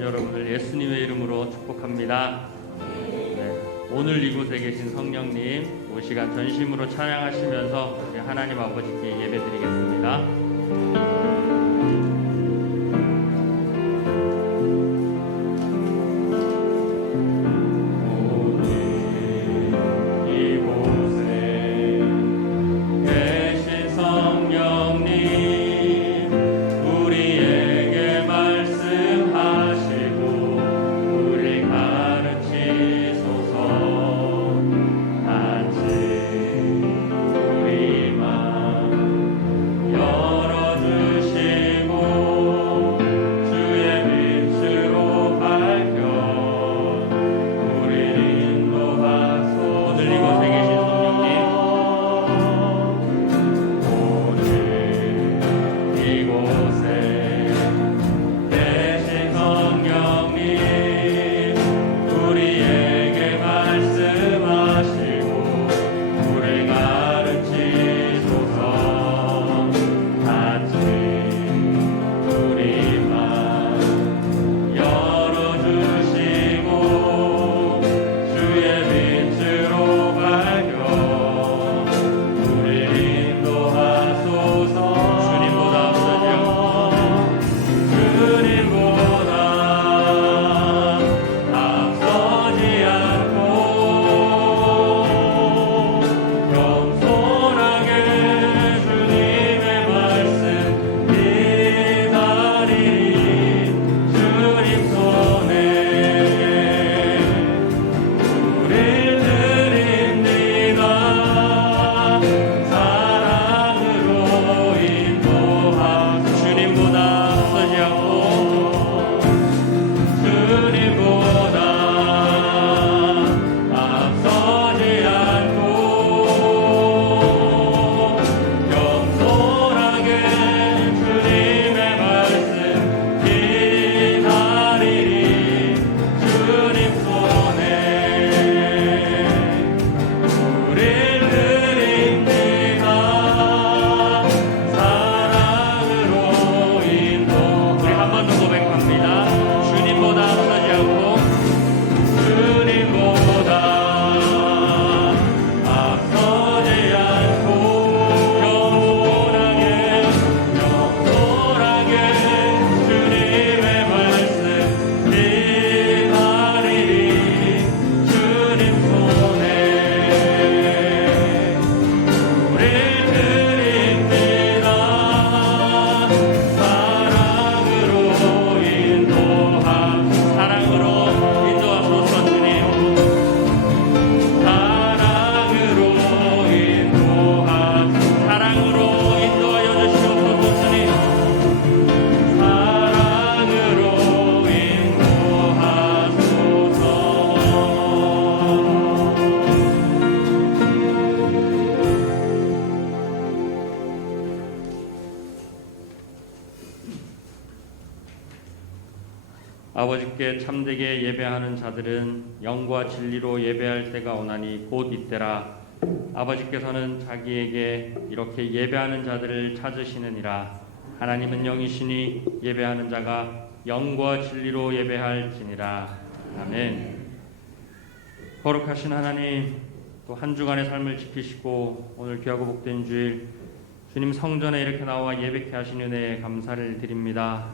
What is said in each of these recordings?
여러분을 예수님의 이름으로 축복합니다. 네, 오늘 이곳에 계신 성령님, 이 시간 전심으로 찬양하시면서 우리 하나님 아버지께 예배드리겠습니다. 아버지께 참되게 예배하는 자들은 영과 진리로 예배할 때가 오나니 곧 이때라. 아버지께서는 자기에게 이렇게 예배하는 자들을 찾으시느니라. 하나님은 영이시니 예배하는 자가 영과 진리로 예배할지니라. 아멘. 거룩하신 하나님, 또 한 주간의 삶을 지키시고 오늘 귀하고 복된 주일 주님 성전에 이렇게 나와 예배케 하신 은혜에 감사를 드립니다.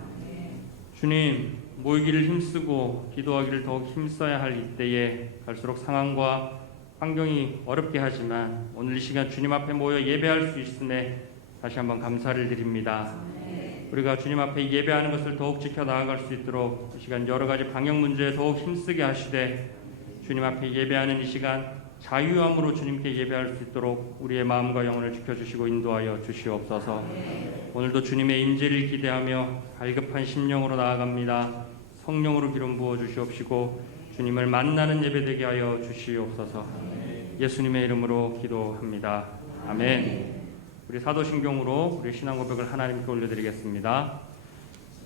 주님, 모이기를 힘쓰고 기도하기를 더욱 힘써야 할 이때에 갈수록 상황과 환경이 어렵게 하지만 오늘 이 시간 주님 앞에 모여 예배할 수 있음에 다시 한번 감사를 드립니다. 우리가 주님 앞에 예배하는 것을 더욱 지켜나아갈 수 있도록 이 시간 여러 가지 방역 문제에 더욱 힘쓰게 하시되 주님 앞에 예배하는 이 시간 자유함으로 주님께 예배할 수 있도록 우리의 마음과 영혼을 지켜주시고 인도하여 주시옵소서. 오늘도 주님의 임재를 기대하며 갈급한 심령으로 나아갑니다. 성령으로 기름 부어 주시옵시고 주님을 만나는 예배되게 하여 주시옵소서. 예수님의 이름으로 기도합니다. 아멘. 우리 사도신경으로 우리 신앙 고백을 하나님께 올려드리겠습니다.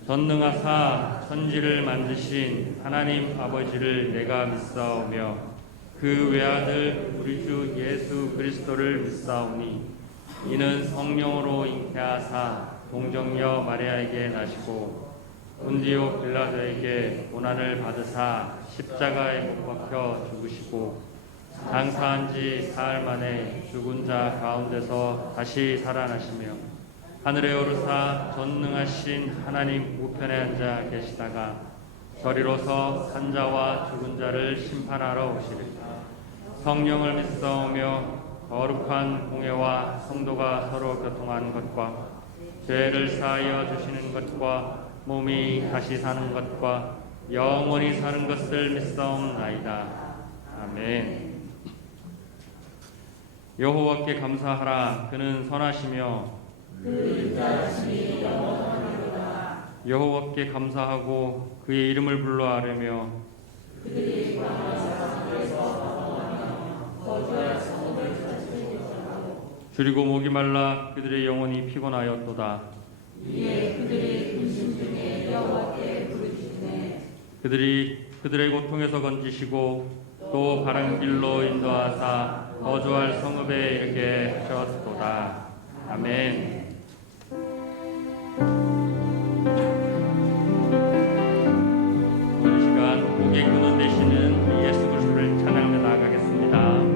전능하사 천지를 만드신 하나님 아버지를 내가 믿사오며 그 외아들 우리 주 예수 그리스도를 믿사오니 이는 성령으로 잉태하사 동정녀 마리아에게 나시고 본디오 빌라도에게 고난을 받으사 십자가에 못 박혀 죽으시고 장사한 지 사흘 만에 죽은 자 가운데서 다시 살아나시며 하늘에 오르사 전능하신 하나님 우편에 앉아 계시다가 저리로서 산자와 죽은 자를 심판하러 오시리라. 성령을 믿사오며 거룩한 공예와 성도가 서로 교통하는 것과 죄를 사하여 주시는 것과 몸이 다시 사는 것과 영원히 사는 것을 믿사옵나이다. 아멘. 여호와께 감사하라. 그는 선하시며 그 인자하심이 영원하리로다. 여호와께 감사하고 그의 이름을 불러 아뢰며 그들이 광야 사람들에서 벗어나며 거주할 성읍을 찾으시고 줄이고 목이 말라 그들의 영혼이 피곤하였도다. 이에 그들이 근심 중에 여호와께 부르시네. 그들이 그들의 고통에서 건지시고 또 바른 길로 인도하사 거주할 성읍에 이르게 하셨도다. 아멘. 이 시간 목의 근원 되시는 예수 그리스도를 찬양하며 나아가겠습니다.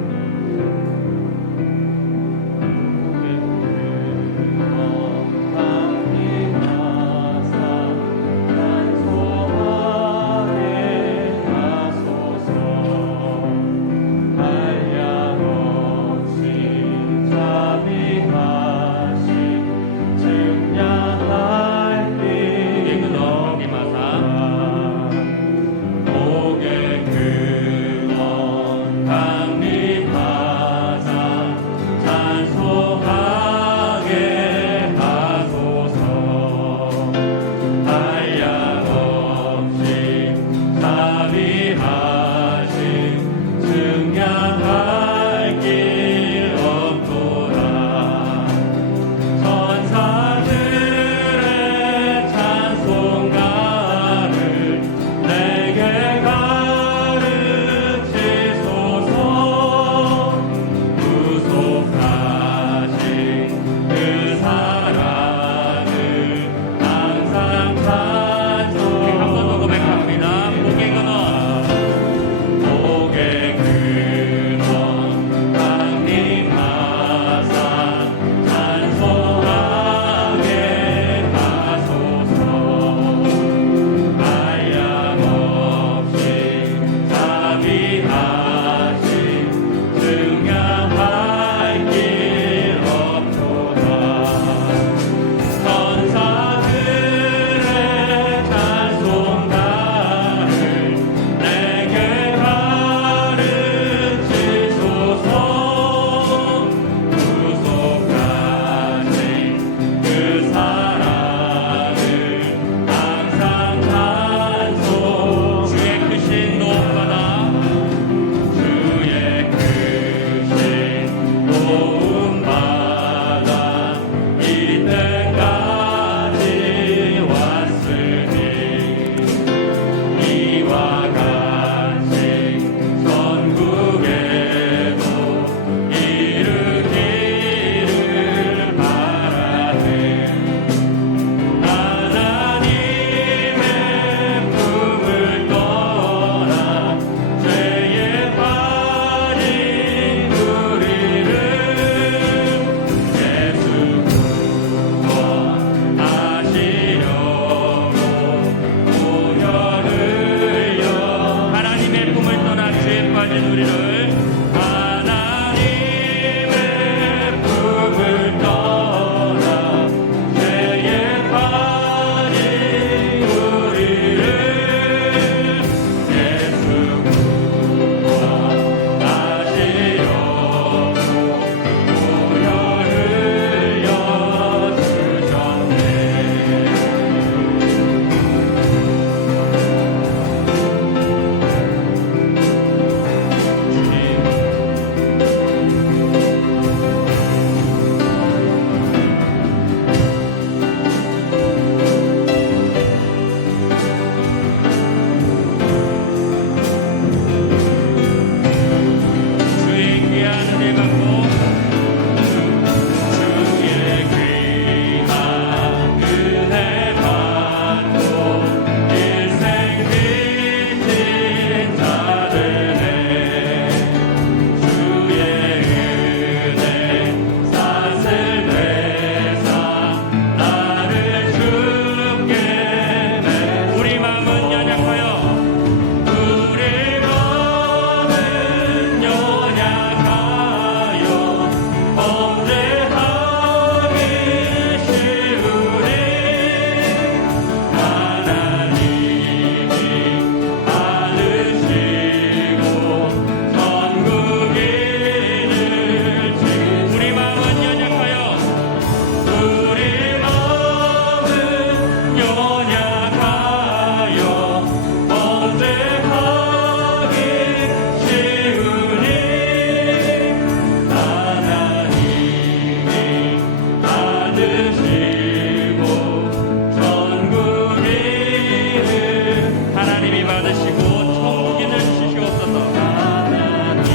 받으시고 천국인을 주시옵소서. 하나님이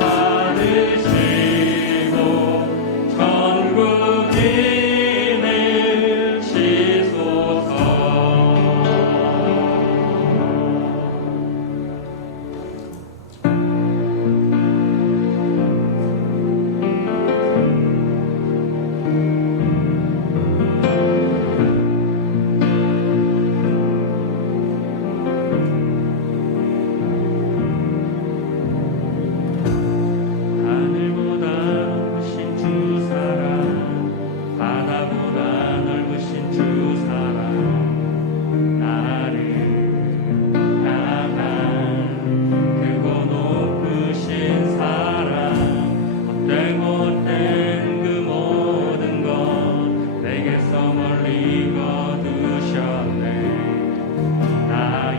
받으시고 천국인을 주소서. 하늘보다 높으신 주 사랑, 바다보다 넓으신 주 사랑, 나를 향한 크고 높으신 사랑, 헛되고 헛된 그 모든 것 내게서 멀리 거두셨네. 나의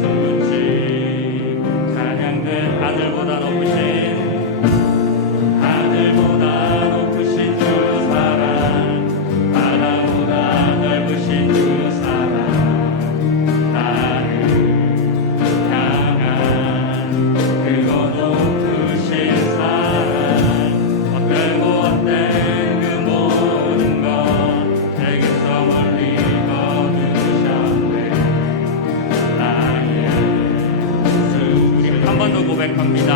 수치 찬양된 하늘보다 높으신 주 사랑, 바다보다 넓으신 주 사랑, 나를 향한 크고 높으신 사랑, 헛되고 헛된 그 모든 것 내게서 멀리 거두셨네. 나의 우리 한 번 더 고백합니다.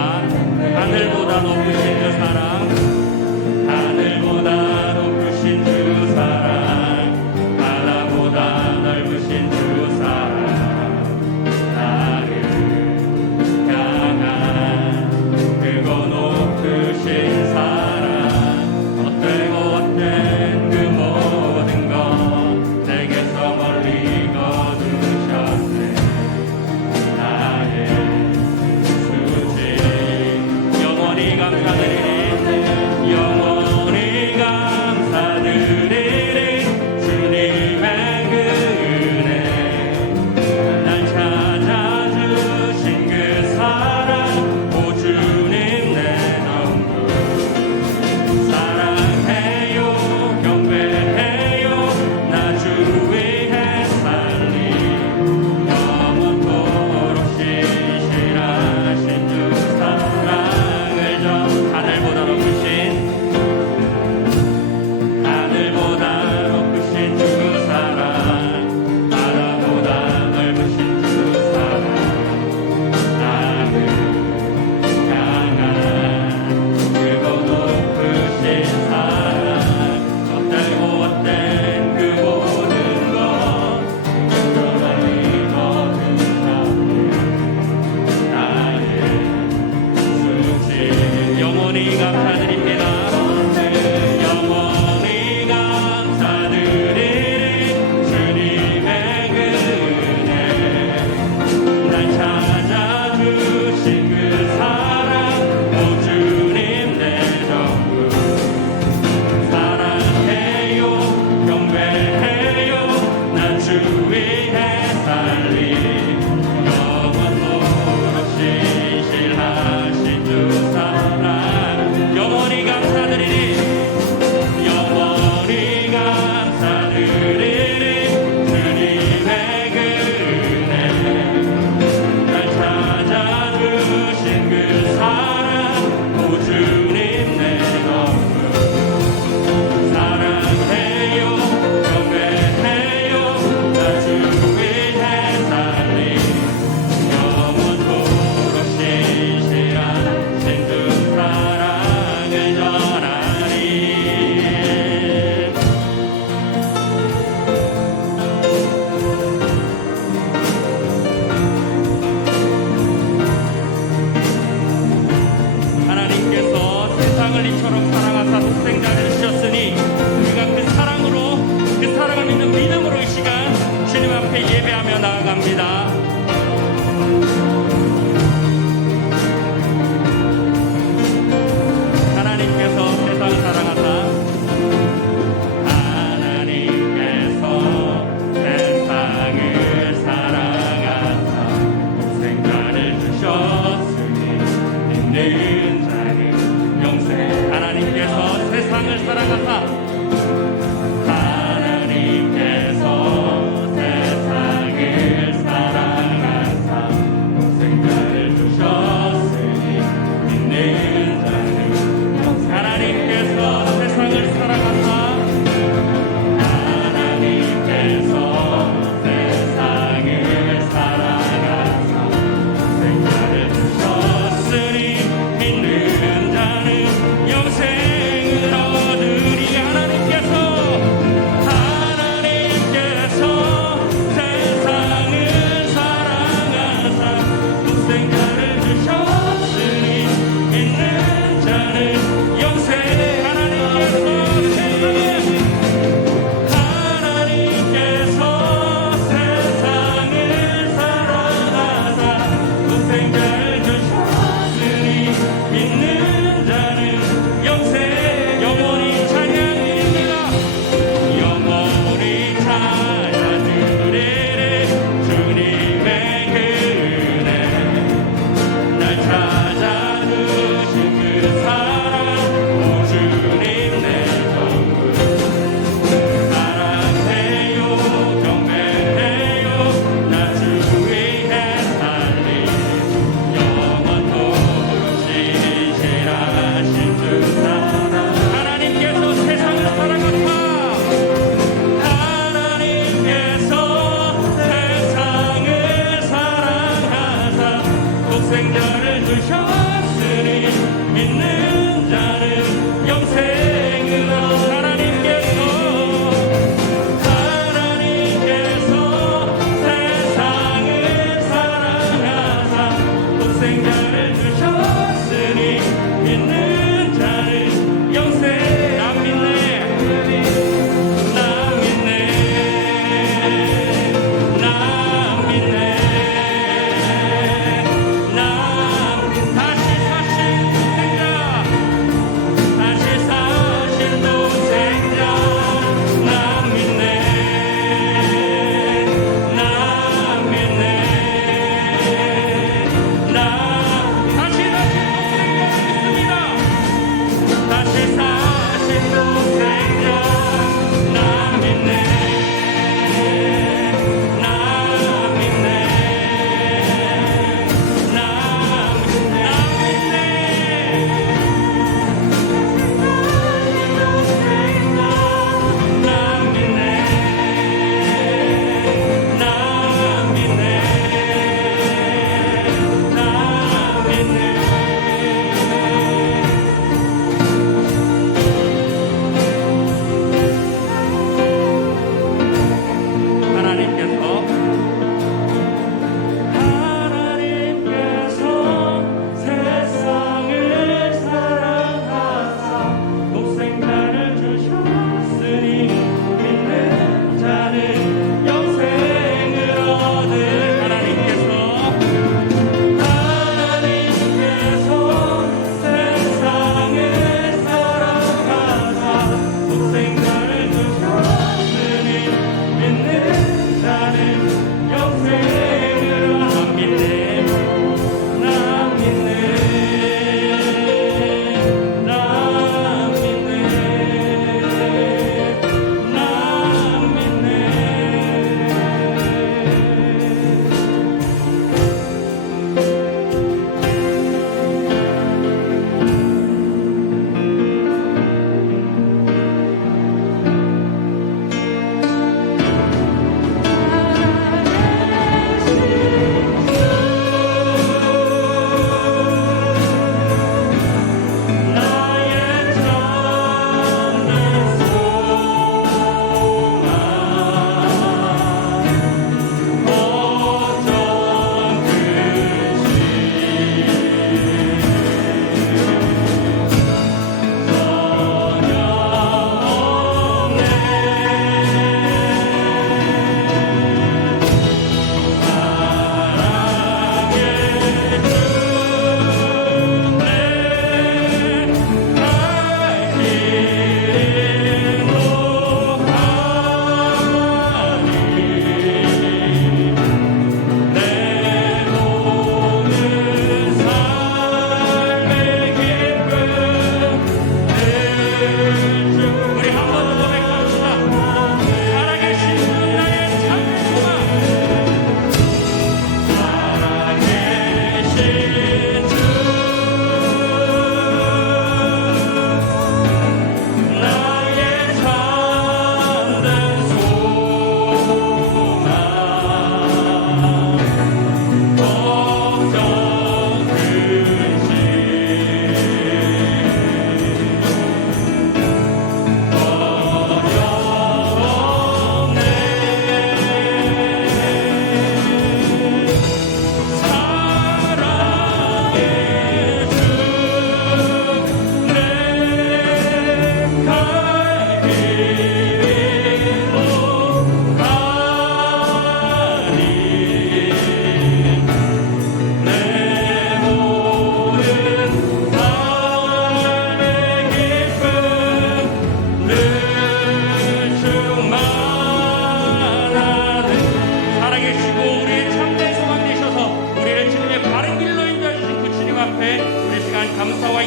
하늘보다 높으신 주 사랑, 하늘보다 높으신 주 사랑, 바다보다 넓으신 주 사랑, 나를 향한 크고 높으신 사랑, 헛되고 헛된 그 모든 것 내게서 멀리 거두셨네. 나의 수지 영원히 감사드리니 영원히 감사드리니 주님의 그 은혜, 날 찾아주신 그 사랑, 오 주님 내 전부 사랑해요 경배해요. 나 주 위해 살리 영원토록 신실하신 주 사랑을 전 하늘보다 높으신 주 사랑, 바다보다 넓으신 주 사랑, 나를 향한 크고 높으신 사랑, 헛되고 헛된 그 모든 것 멀리 거두셨네. 나의 수치 영원히 감사드립니다. 영원히 감사드리니 주님의 그 은혜, 날 찾아주신 그 사랑, 오 주님 내 전부 사랑해요 경배해요. 나 주 위해 살리 영원토록 신실하신 주 사랑, 영원히 감사드리니 영원히 감사드리니 주님의 그 은혜, 날 찾아주신 그 사랑, 오 주님 내 전부 사랑해요 경배해요. 나 주 위해 살리 영원토록 신실하신 주 사랑을 전하리. 하나님께서 세상을 이처럼 사랑하사 독생자를 주셨으니 우리가 그 사랑으로, 그 사랑을 믿는 믿음으로 이 시간 주님 앞에 예배하며 나아갑니다. 하나님께서 세상을 사랑하사 하나님께서 세상을 사랑하사 독생자를 주셨으니 믿는 자는 영생. 하나님께서 세상을 사랑하사 하나님께서 세상을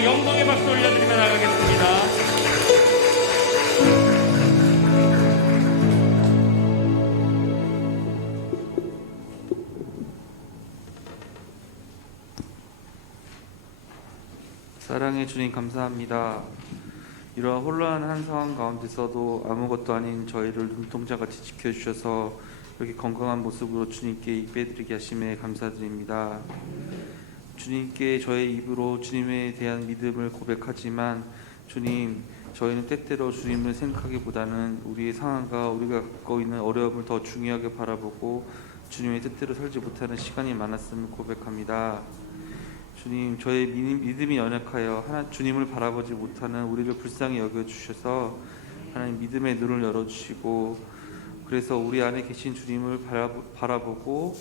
영광의 박수 올려드리며 나가겠습니다. 사랑의 주님 감사합니다. 이러한 혼란한 상황 가운데서도 아무것도 아닌 저희를 눈동자같이 지켜주셔서 이렇게 건강한 모습으로 주님께 예배드리게 하심에 감사드립니다. 주님께 저의 입으로 주님에 대한 믿음을 고백하지만 주님, 저희는 때때로 주님을 생각하기보다는 우리의 상황과 우리가 갖고 있는 어려움을 더 중요하게 바라보고 주님의 뜻대로 살지 못하는 시간이 많았음을 고백합니다. 주님, 저의 믿음이 연약하여 주님을 바라보지 못하는 우리를 불쌍히 여겨주셔서 하나님 믿음의 눈을 열어주시고, 그래서 우리 안에 계신 주님을 바라보고,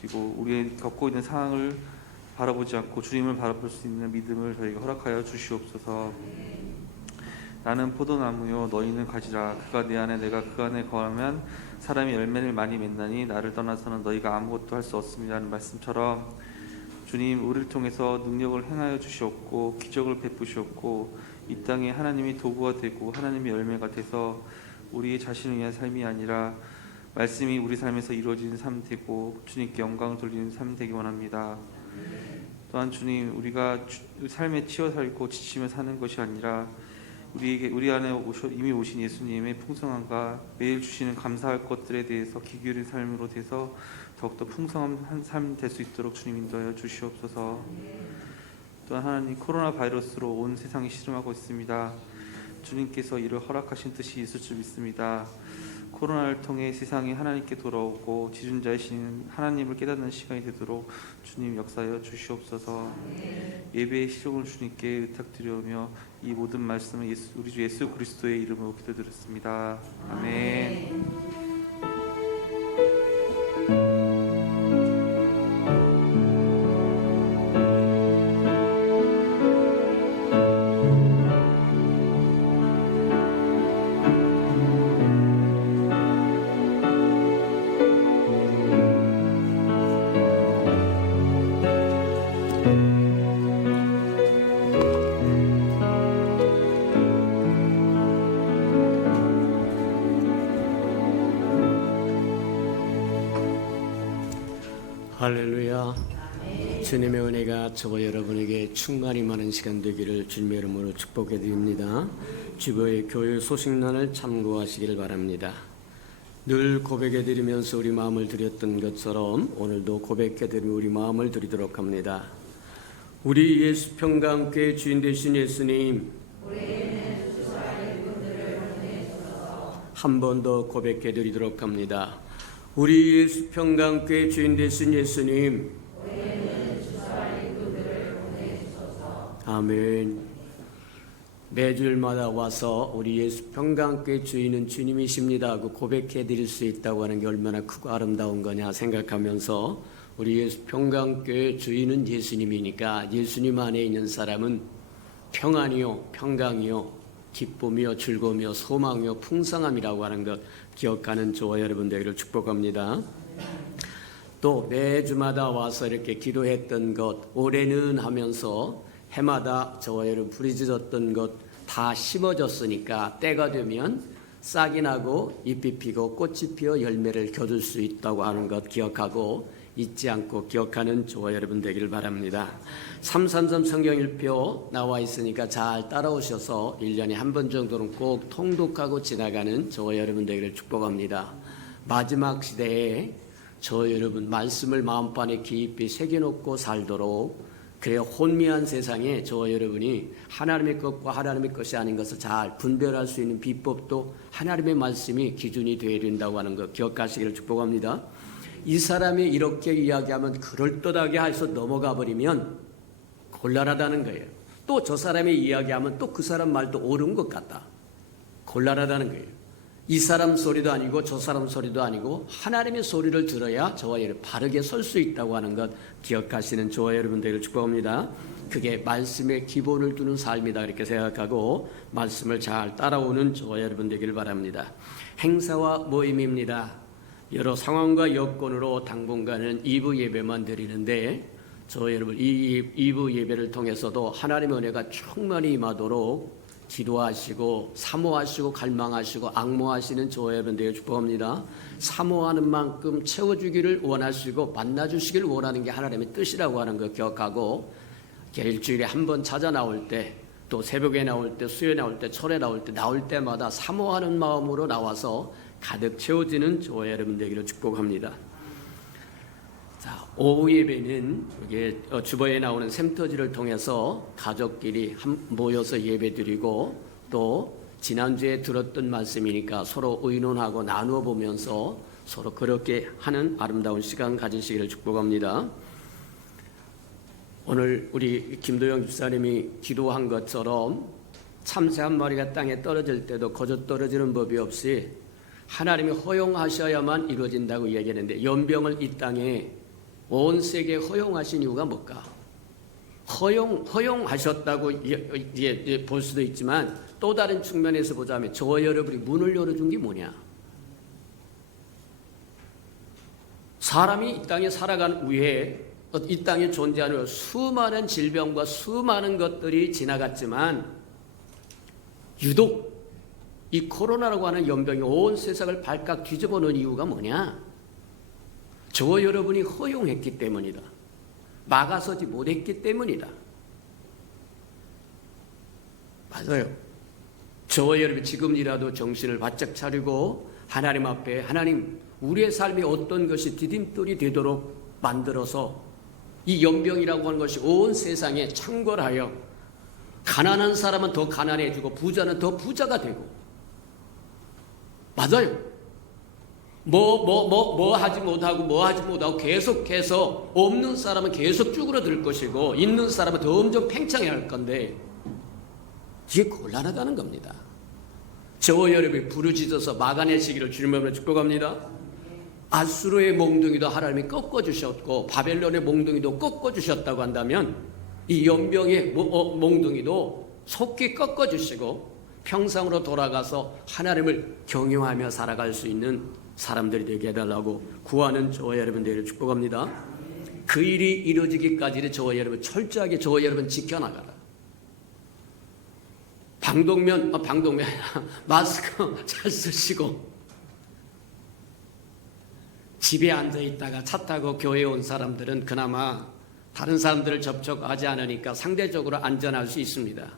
그리고 우리의 겪고 있는 상황을 바라보지 않고 주님을 바라볼 수 있는 믿음을 저희가 허락하여 주시옵소서. 나는 포도나무요 너희는 가지라. 그가 내 안에 내가 그 안에 거하면 사람이 열매를 많이 맺나니 나를 떠나서는 너희가 아무것도 할 수 없음이라는 말씀처럼 주님, 우리를 통해서 능력을 행하여 주시옵고 기적을 베푸시옵고 이 땅에 하나님이 도구가 되고 하나님의 열매가 돼서 우리 자신을 위한 삶이 아니라 말씀이 우리 삶에서 이루어지는 삶 되고 주님께 영광을 돌리는 삶 되기 원합니다. 또한 주님, 우리가 삶에 치여 살고 지치며 사는 것이 아니라 우리 안에 이미 오신 예수님의 풍성함과 매일 주시는 감사할 것들에 대해서 귀 기울인 삶으로 돼서 더욱더 풍성한 삶 될 수 있도록 주님 인도하여 주시옵소서. 또한 하나님, 코로나 바이러스로 온 세상이 시름하고 있습니다. 주님께서 이를 허락하신 뜻이 있을 줄 믿습니다. 코로나를 통해 세상이 하나님께 돌아오고 지존자이신 하나님을 깨닫는 시간이 되도록 주님 역사하여 주시옵소서. 예배의 시종을 주님께 의탁드리오며 이 모든 말씀은 우리 주 예수 그리스도의 이름으로 기도드렸습니다. 아멘. 할렐루야. 주님의 은혜가 저와 여러분에게 충만히 많은 시간 되기를 주님의 이름으로 축복해 드립니다. 주보의 교회 소식란을 참고하시길 바랍니다. 늘 고백해 드리면서 우리 마음을 드렸던 것처럼 오늘도 고백해 드리며 우리 마음을 드리도록 합니다. 우리 예수 평강교회 주인 되신 예수님, 한 번 더 고백해 드리도록 합니다. 우리 예수 평강교회 주인 되신 예수님, 아멘. 매주일마다 와서 우리 예수 평강교회 주인은 주님이십니다 하고 고백해 드릴 수 있다고 하는 게 얼마나 크고 아름다운 거냐 생각하면서 우리 예수 평강교회 주인은 예수님이니까 예수님 안에 있는 사람은 평안이요 평강이요 기쁨이요 즐거움이요 소망이요 풍성함이라고 하는 것 기억하는 저와 여러분 되기를 축복합니다. 또 매주마다 와서 이렇게 기도했던 것, 올해는 하면서 해마다 저와 여러분 부르짖었던 것 다 심어졌으니까 때가 되면 싹이 나고 잎이 피고 꽃이 피어 열매를 거둘 수 있다고 하는 것 기억하고 잊지 않고 기억하는 저와 여러분 되기를 바랍니다. 333 성경일표 나와 있으니까 잘 따라오셔서 1년에 한 번 정도는 꼭 통독하고 지나가는 저와 여러분 되기를 축복합니다. 마지막 시대에 저 여러분 말씀을 마음판에 깊이 새겨놓고 살도록, 그래야 혼미한 세상에 저와 여러분이 하나님의 것과 하나님의 것이 아닌 것을 잘 분별할 수 있는 비법도 하나님의 말씀이 기준이 되어야 된다고 하는 것 기억하시기를 축복합니다. 이 사람이 이렇게 이야기하면 그럴듯하게 해서 넘어가 버리면 곤란하다는 거예요. 또 저 사람이 이야기하면 또 그 사람 말도 옳은 것 같다. 곤란하다는 거예요. 이 사람 소리도 아니고 저 사람 소리도 아니고 하나님의 소리를 들어야 저와 여러분 바르게 설 수 있다고 하는 것 기억하시는 저와 여러분들을 축복합니다. 그게 말씀의 기본을 두는 삶이다 이렇게 생각하고 말씀을 잘 따라오는 저와 여러분 되기를 바랍니다. 행사와 모임입니다. 여러 상황과 여건으로 당분간은 2부 예배만 드리는데 저 여러분 이 2부 예배를 통해서도 하나님의 은혜가 충만히 임하도록 기도하시고 사모하시고 갈망하시고 악모하시는 저 여러분 되어 축복합니다. 사모하는 만큼 채워주기를 원하시고 만나주시기를 원하는 게 하나님의 뜻이라고 하는 거 기억하고 일주일에 한 번 찾아 나올 때, 또 새벽에 나올 때, 수요일에 나올 때, 철에 나올 때, 나올 때마다 사모하는 마음으로 나와서 가득 채워지는 저와 여러분 되기를 축복합니다. 자, 오후 예배는 이게 주보에 나오는 샘터지를 통해서 가족끼리 모여서 예배드리고, 또 지난주에 들었던 말씀이니까 서로 의논하고 나누어 보면서 서로 그렇게 하는 아름다운 시간 가지시기를 축복합니다. 오늘 우리 김도영 집사님이 기도한 것처럼 참새 한 마리가 땅에 떨어질 때도 거저 떨어지는 법이 없이 하나님이 허용하셔야만 이루어진다고 이야기했는데, 연병을 이 땅에 온 세계에 허용하신 이유가 뭘까? 허용하셨다고 볼 수도 있지만, 또 다른 측면에서 보자면 저와 여러분이 문을 열어준 게 뭐냐? 사람이 이 땅에 살아간 후에 이 땅에 존재하는 수많은 질병과 수많은 것들이 지나갔지만, 유독 이 코로나라고 하는 연병이 온 세상을 발칵 뒤집어 놓은 이유가 뭐냐? 저와 여러분이 허용했기 때문이다. 막아서지 못했기 때문이다. 맞아요. 저와 여러분이 지금이라도 정신을 바짝 차리고 하나님 앞에, 하나님 우리의 삶이 어떤 것이 디딤돌이 되도록 만들어서 이 연병이라고 하는 것이 온 세상에 창궐하여 가난한 사람은 더 가난해지고 부자는 더 부자가 되고, 맞아요. 뭐 하지 못하고 계속해서 없는 사람은 계속 쭈그러들 것이고 있는 사람은 더 엄청 팽창해야 할 건데, 이게 곤란하다는 겁니다. 저와 여러분이 부르짖어서 막아내시기를 주님으로 축복합니다. 아수르의 몽둥이도 하나님이 꺾어주셨고 바벨론의 몽둥이도 꺾어주셨다고 한다면, 이 연병의 몽둥이도 속히 꺾어주시고 평상으로 돌아가서 하나님을 경영하며 살아갈 수 있는 사람들이 되게 해달라고 구하는 저와 여러분들을 축복합니다. 그 일이 이루어지기까지는 저와 여러분 철저하게 저와 여러분 지켜나가라. 방독면 마스크 잘 쓰시고, 집에 앉아 있다가 차 타고 교회에 온 사람들은 그나마 다른 사람들을 접촉하지 않으니까 상대적으로 안전할 수 있습니다.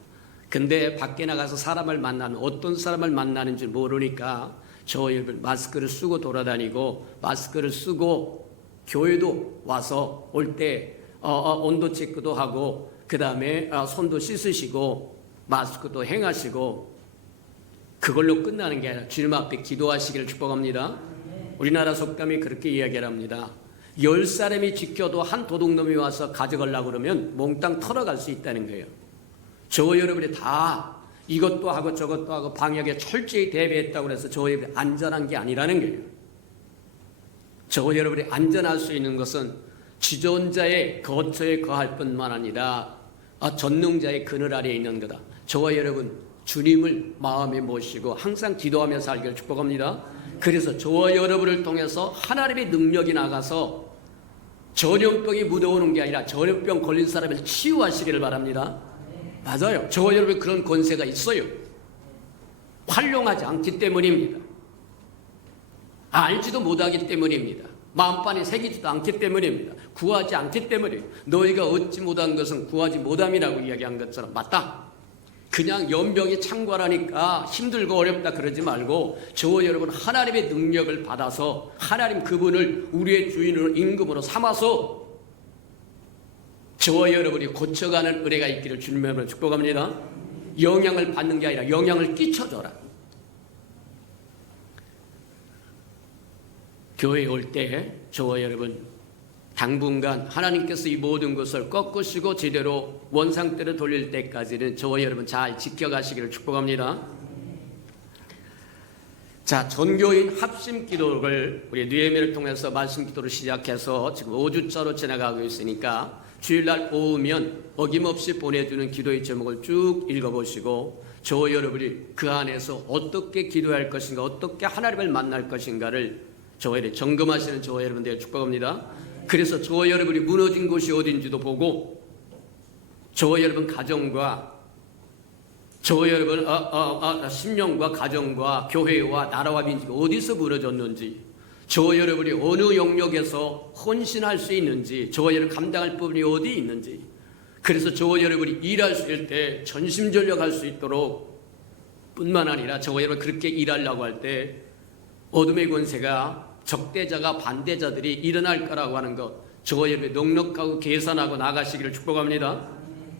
근데 밖에 나가서 사람을 만나는, 어떤 사람을 만나는지 모르니까 저 여러분 마스크를 쓰고 돌아다니고, 마스크를 쓰고 교회도 와서 올 때 온도 체크도 하고, 그 다음에 손도 씻으시고 마스크도 행하시고, 그걸로 끝나는 게 아니라 주님 앞에 기도하시기를 축복합니다. 우리나라 속담이 그렇게 이야기를 합니다. 10사람이 지켜도 한 도둑놈이 와서 가져가려고 그러면 몽땅 털어갈 수 있다는 거예요. 저와 여러분이 다 이것도 하고 저것도 하고 방역에 철저히 대비했다고 해서 저와 여러분이 안전한 게 아니라는 거예요. 저와 여러분이 안전할 수 있는 것은 지존자의 거처에 거할 뿐만 아니라 전능자의 그늘 아래에 있는 거다. 저와 여러분 주님을 마음에 모시고 항상 기도하며 살기를 축복합니다. 그래서 저와 여러분을 통해서 하나님의 능력이 나가서 전염병이 묻어오는 게 아니라 전염병 걸린 사람을 치유하시기를 바랍니다. 맞아요. 저와 여러분 그런 권세가 있어요. 활용하지 않기 때문입니다. 알지도 못하기 때문입니다. 마음판에 새기지도 않기 때문입니다. 구하지 않기 때문이에요. 너희가 얻지 못한 것은 구하지 못함이라고 이야기한 것처럼 맞다. 그냥 연병이 창궐하니까 힘들고 어렵다 그러지 말고, 저와 여러분 하나님의 능력을 받아서 하나님 그분을 우리의 주인으로 임금으로 삼아서 저와 여러분이 고쳐가는 은혜가 있기를 주님으로 축복합니다. 영향을 받는 게 아니라 영향을 끼쳐줘라. 교회에 올 때 저와 여러분 당분간 하나님께서 이 모든 것을 꺾으시고 제대로 원상대로 돌릴 때까지는 저와 여러분 잘 지켜가시기를 축복합니다. 자, 전교인 합심 기도를 우리 뉘에미를 통해서 말씀 기도를 시작해서 지금 5주차로 지나가고 있으니까 주일날 오후면 어김없이 보내주는 기도의 제목을 쭉 읽어보시고, 저와 여러분이 그 안에서 어떻게 기도할 것인가, 어떻게 하나님을 만날 것인가를 저와 여러분 점검하시는 저와 여러분들 축복합니다. 그래서 저와 여러분이 무너진 곳이 어딘지도 보고 저와 여러분 가정과 저와 여러분 심령과 가정과 교회와 나라와 민족이 어디서 무너졌는지, 저와 여러분이 어느 영역에서 헌신할 수 있는지, 저와 여러분 감당할 부분이 어디 있는지, 그래서 저와 여러분이 일할 수 있을 때 전심전력할 수 있도록 뿐만 아니라 저와 여러분 그렇게 일하려고 할 때 어둠의 권세가 적대자가 반대자들이 일어날 거라고 하는 것, 저와 여러분이 넉넉하고 계산하고 나가시기를 축복합니다.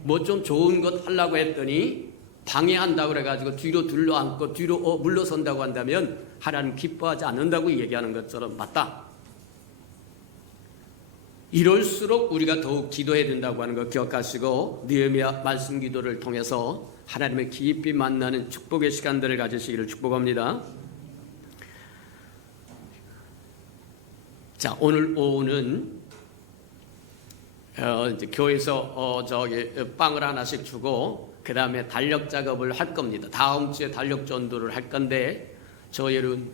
뭐 좀 좋은 것 하려고 했더니 방해한다고 그래가지고 뒤로 둘러앉고 뒤로 물러선다고 한다면 하나님 기뻐하지 않는다고 얘기하는 것처럼 맞다. 이럴수록 우리가 더욱 기도해야 된다고 하는 거 기억하시고 느헤미야 말씀 기도를 통해서 하나님을 깊이 만나는 축복의 시간들을 가지시기를 축복합니다. 자, 오늘 오후는 이제 교회에서 빵을 하나씩 주고 그 다음에 달력 작업을 할 겁니다. 다음 주에 달력 전도를 할 건데 저희는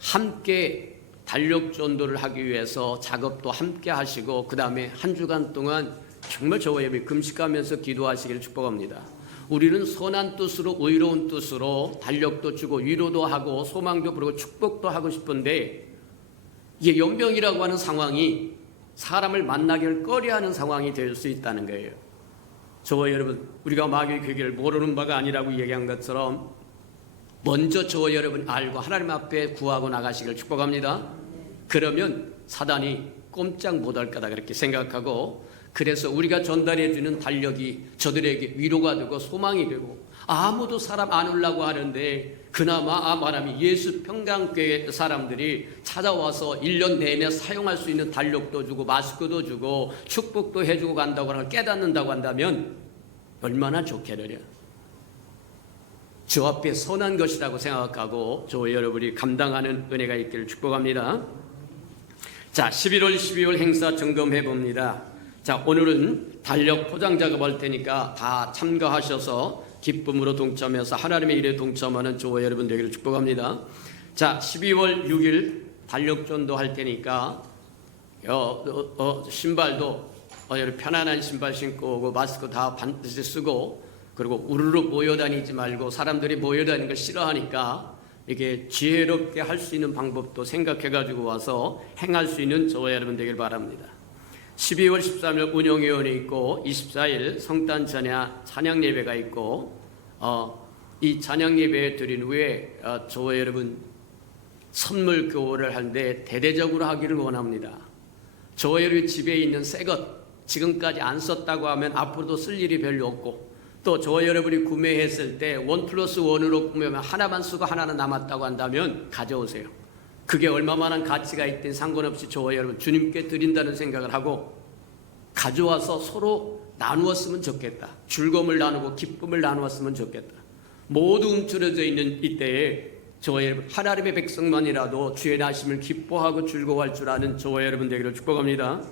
함께 달력 전도를 하기 위해서 작업도 함께 하시고 그 다음에 한 주간 동안 정말 저와 여러분이 금식하면서 기도하시기를 축복합니다. 우리는 선한 뜻으로 의로운 뜻으로 달력도 주고 위로도 하고 소망도 부르고 축복도 하고 싶은데 이게 연병이라고 하는 상황이 사람을 만나기를 꺼려하는 상황이 될 수 있다는 거예요. 저와 여러분, 우리가 마귀의 괴계를 모르는 바가 아니라고 얘기한 것처럼 먼저 저와 여러분 알고 하나님 앞에 구하고 나가시기를 축복합니다. 그러면 사단이 꼼짝 못할 거다 그렇게 생각하고, 그래서 우리가 전달해 주는 달력이 저들에게 위로가 되고 소망이 되고, 아무도 사람 안 오려고 하는데 그나마 말하면 예수 평강교회 사람들이 찾아와서 1년 내내 사용할 수 있는 달력도 주고 마스크도 주고 축복도 해주고 간다고 하는 걸 깨닫는다고 한다면 얼마나 좋겠느냐. 저 앞에 선한 것이라고 생각하고 저와 여러분이 감당하는 은혜가 있기를 축복합니다. 자, 11월 12월 행사 점검해 봅니다. 자, 오늘은 달력 포장 작업할 테니까 다 참가하셔서 기쁨으로 동참해서 하나님의 일에 동참하는 저와 여러분 되기를 축복합니다. 자, 12월 6일 달력 전도 할 테니까 신발도 편안한 신발 신고 오고 마스크 다 반드시 쓰고, 그리고 우르르 모여다니지 말고, 사람들이 모여다니는 걸 싫어하니까 이게 지혜롭게 할 수 있는 방법도 생각해가지고 와서 행할 수 있는 저와 여러분 되길 바랍니다. 12월 13일 운영위원회 있고 24일 성탄 찬양 예배가 있고 이 찬양 예배 드린 후에 저와 여러분 선물 교환을 하는데 대대적으로 하기를 원합니다. 저와 여러분 집에 있는 새것 지금까지 안 썼다고 하면 앞으로도 쓸 일이 별로 없고, 또 저와 여러분이 구매했을 때 1+1으로 구매하면 하나만 쓰고 하나는 남았다고 한다면 가져오세요. 그게 얼마만한 가치가 있든 상관없이 저와 여러분 주님께 드린다는 생각을 하고 가져와서 서로 나누었으면 좋겠다. 즐거움을 나누고 기쁨을 나누었으면 좋겠다. 모두 움츠러져 있는 이때에 저와 여러분 하나님의 백성만이라도 주의 나심을 기뻐하고 즐거워할 줄 아는 저와 여러분 되기를 축복합니다.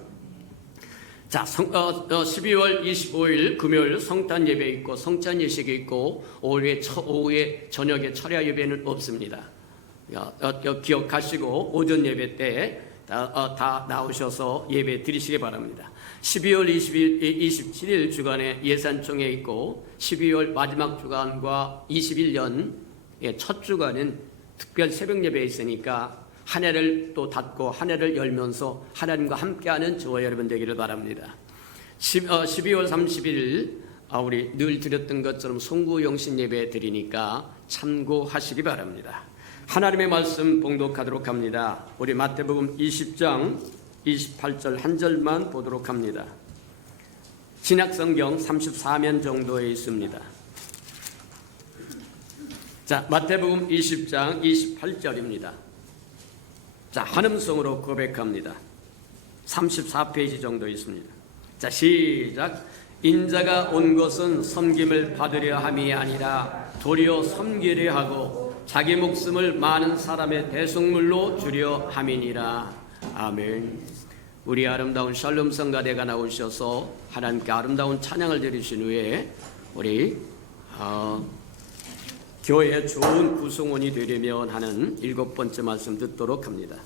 자, 12월 25일 금요일 성탄 예배 있고 성찬 예식이 있고 오후에 저녁에 철야 예배는 없습니다. 기억하시고 오전 예배 때 다 나오셔서 예배 드리시기 바랍니다. 12월 27일 주간에 예산총회 있고 12월 마지막 주간과 21년 첫 주간은 특별 새벽 예배 있으니까 한 해를 또 닫고 한 해를 열면서 하나님과 함께하는 저와 여러분 되기를 바랍니다. 12월 30일 우리 늘 드렸던 것처럼 송구영신 예배 드리니까 참고하시기 바랍니다. 하나님의 말씀 봉독하도록 합니다. 우리 마태복음 20장 28절 한 절만 보도록 합니다. 신약성경 34면 정도에 있습니다. 자, 마태복음 20장 28절입니다. 자, 한음성으로 고백합니다. 34페이지 정도 있습니다. 자, 시작. 인자가 온 것은 섬김을 받으려 함이 아니라 도리어 섬기려 하고 자기 목숨을 많은 사람의 대속물로 주려 함이니라. 아멘. 우리 아름다운 샬롬 성가대가 나오셔서 하나님께 아름다운 찬양을 드리신 후에 우리 교회의 좋은 구성원이 되려면 하는 7번째 말씀 듣도록 합니다.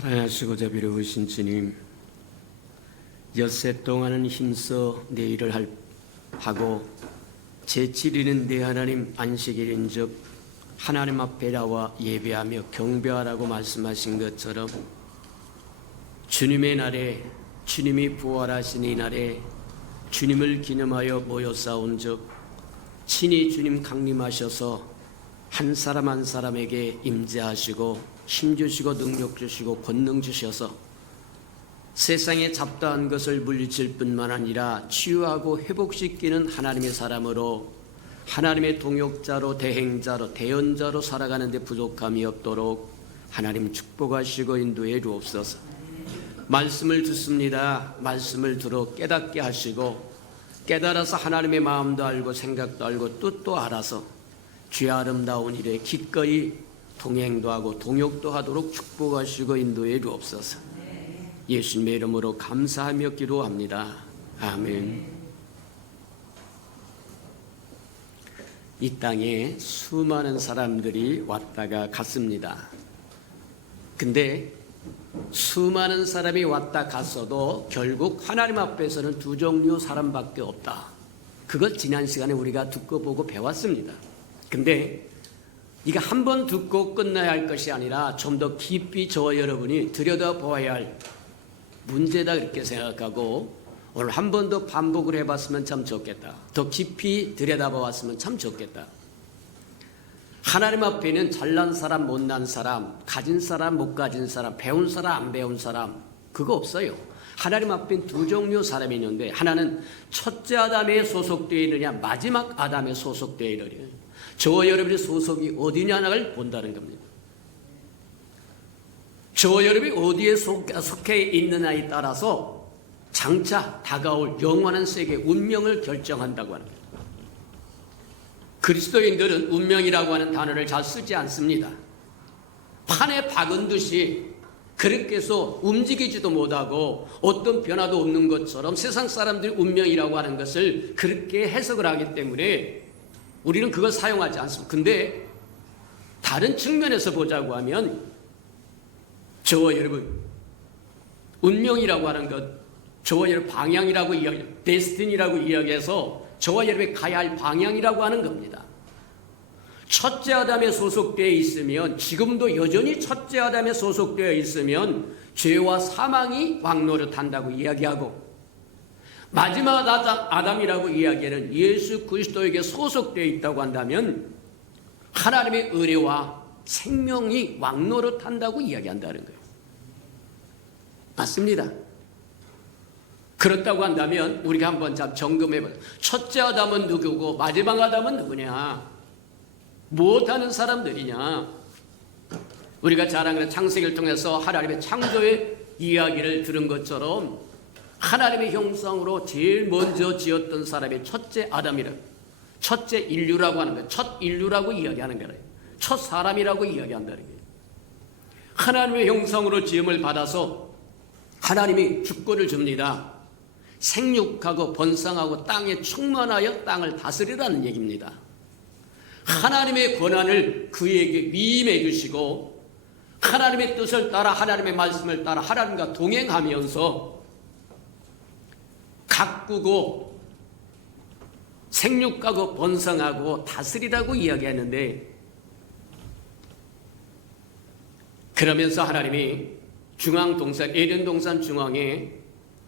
사랑하시고 자비로우신 주님, 엿새 동안은 힘써 내 일을 하고 제7일은 내 하나님 안식일인즉 하나님 앞에 나와 예배하며 경배하라고 말씀하신 것처럼 주님의 날에, 주님이 부활하신 이 날에 주님을 기념하여 모여 싸운즉 친히 주님 강림하셔서 한 사람 한 사람에게 임재하시고 힘주시고 능력 주시고 권능 주셔서 세상에 잡다한 것을 물리칠 뿐만 아니라 치유하고 회복시키는 하나님의 사람으로, 하나님의 동역자로, 대행자로, 대언자로 살아가는 데 부족함이 없도록 하나님 축복하시고 인도해 주옵소서. 말씀을 듣습니다. 말씀을 들어 깨닫게 하시고 깨달아서 하나님의 마음도 알고 생각도 알고 뜻도 알아서 주의 아름다운 일에 기꺼이 동행도 하고 동역도 하도록 축복하시고 인도해 주옵소서. 예수님의 이름으로 감사하며 기도합니다. 아멘. 이 땅에 수많은 사람들이 왔다가 갔습니다. 근데 수많은 사람이 왔다 갔어도 결국 하나님 앞에서는 두 종류 사람밖에 없다. 그걸 지난 시간에 우리가 듣고 보고 배웠습니다. 근데 이거 한 번 듣고 끝나야 할 것이 아니라 좀 더 깊이 저와 여러분이 들여다보아야 할 문제다 그렇게 생각하고 오늘 한 번 더 반복을 해봤으면 참 좋겠다. 더 깊이 들여다보았으면 참 좋겠다. 하나님 앞에는 잘난 사람, 못난 사람, 가진 사람, 못 가진 사람, 배운 사람, 안 배운 사람 그거 없어요. 하나님 앞에는 두 종류 사람이 있는데 하나는 첫째 아담에 소속되어 있느냐 마지막 아담에 소속되어 있느냐, 저와 여러분의 소속이 어디냐를 본다는 겁니다. 저와 여러분이 어디에 속해 있느냐에 따라서 장차 다가올 영원한 세계 운명을 결정한다고 하는 거예요. 그리스도인들은 운명이라고 하는 단어를 잘 쓰지 않습니다. 판에 박은 듯이 그렇게 해서 움직이지도 못하고 어떤 변화도 없는 것처럼 세상 사람들이 운명이라고 하는 것을 그렇게 해석을 하기 때문에 우리는 그걸 사용하지 않습니다. 근데 다른 측면에서 보자고 하면 저와 여러분 운명이라고 하는 것, 저와 여러분 방향이라고 이야기, 데스티니라고 이야기해서 저와 여러분이 가야 할 방향이라고 하는 겁니다. 첫째 아담에 소속되어 있으면, 지금도 여전히 첫째 아담에 소속되어 있으면 죄와 사망이 왕노릇한다고 이야기하고, 마지막 아담이라고 이야기하는 예수 그리스도에게 소속되어 있다고 한다면 하나님의 의뢰와 생명이 왕노릇한다고 이야기한다는 거예요. 맞습니다. 그렇다고 한다면 우리가 한번 점검해봐요. 첫째 아담은 누구고 마지막 아담은 누구냐? 무엇하는 사람들이냐? 우리가 잘 아는 창세기를 통해서 하나님의 창조의 이야기를 들은 것처럼 하나님의 형상으로 제일 먼저 지었던 사람이 첫째 아담이라고, 첫째 인류라고 하는 거예요. 첫 인류라고 이야기하는 거예요. 첫 사람이라고 이야기한다는 거예요. 하나님의 형상으로 지음을 받아서 하나님이 주권을 줍니다. 생육하고 번성하고 땅에 충만하여 땅을 다스리라는 얘기입니다. 하나님의 권한을 그에게 위임해 주시고 하나님의 뜻을 따라 하나님의 말씀을 따라 하나님과 동행하면서 가꾸고 생육하고 번성하고 다스리라고 이야기했는데, 그러면서 하나님이 중앙 동산, 에덴 동산 중앙에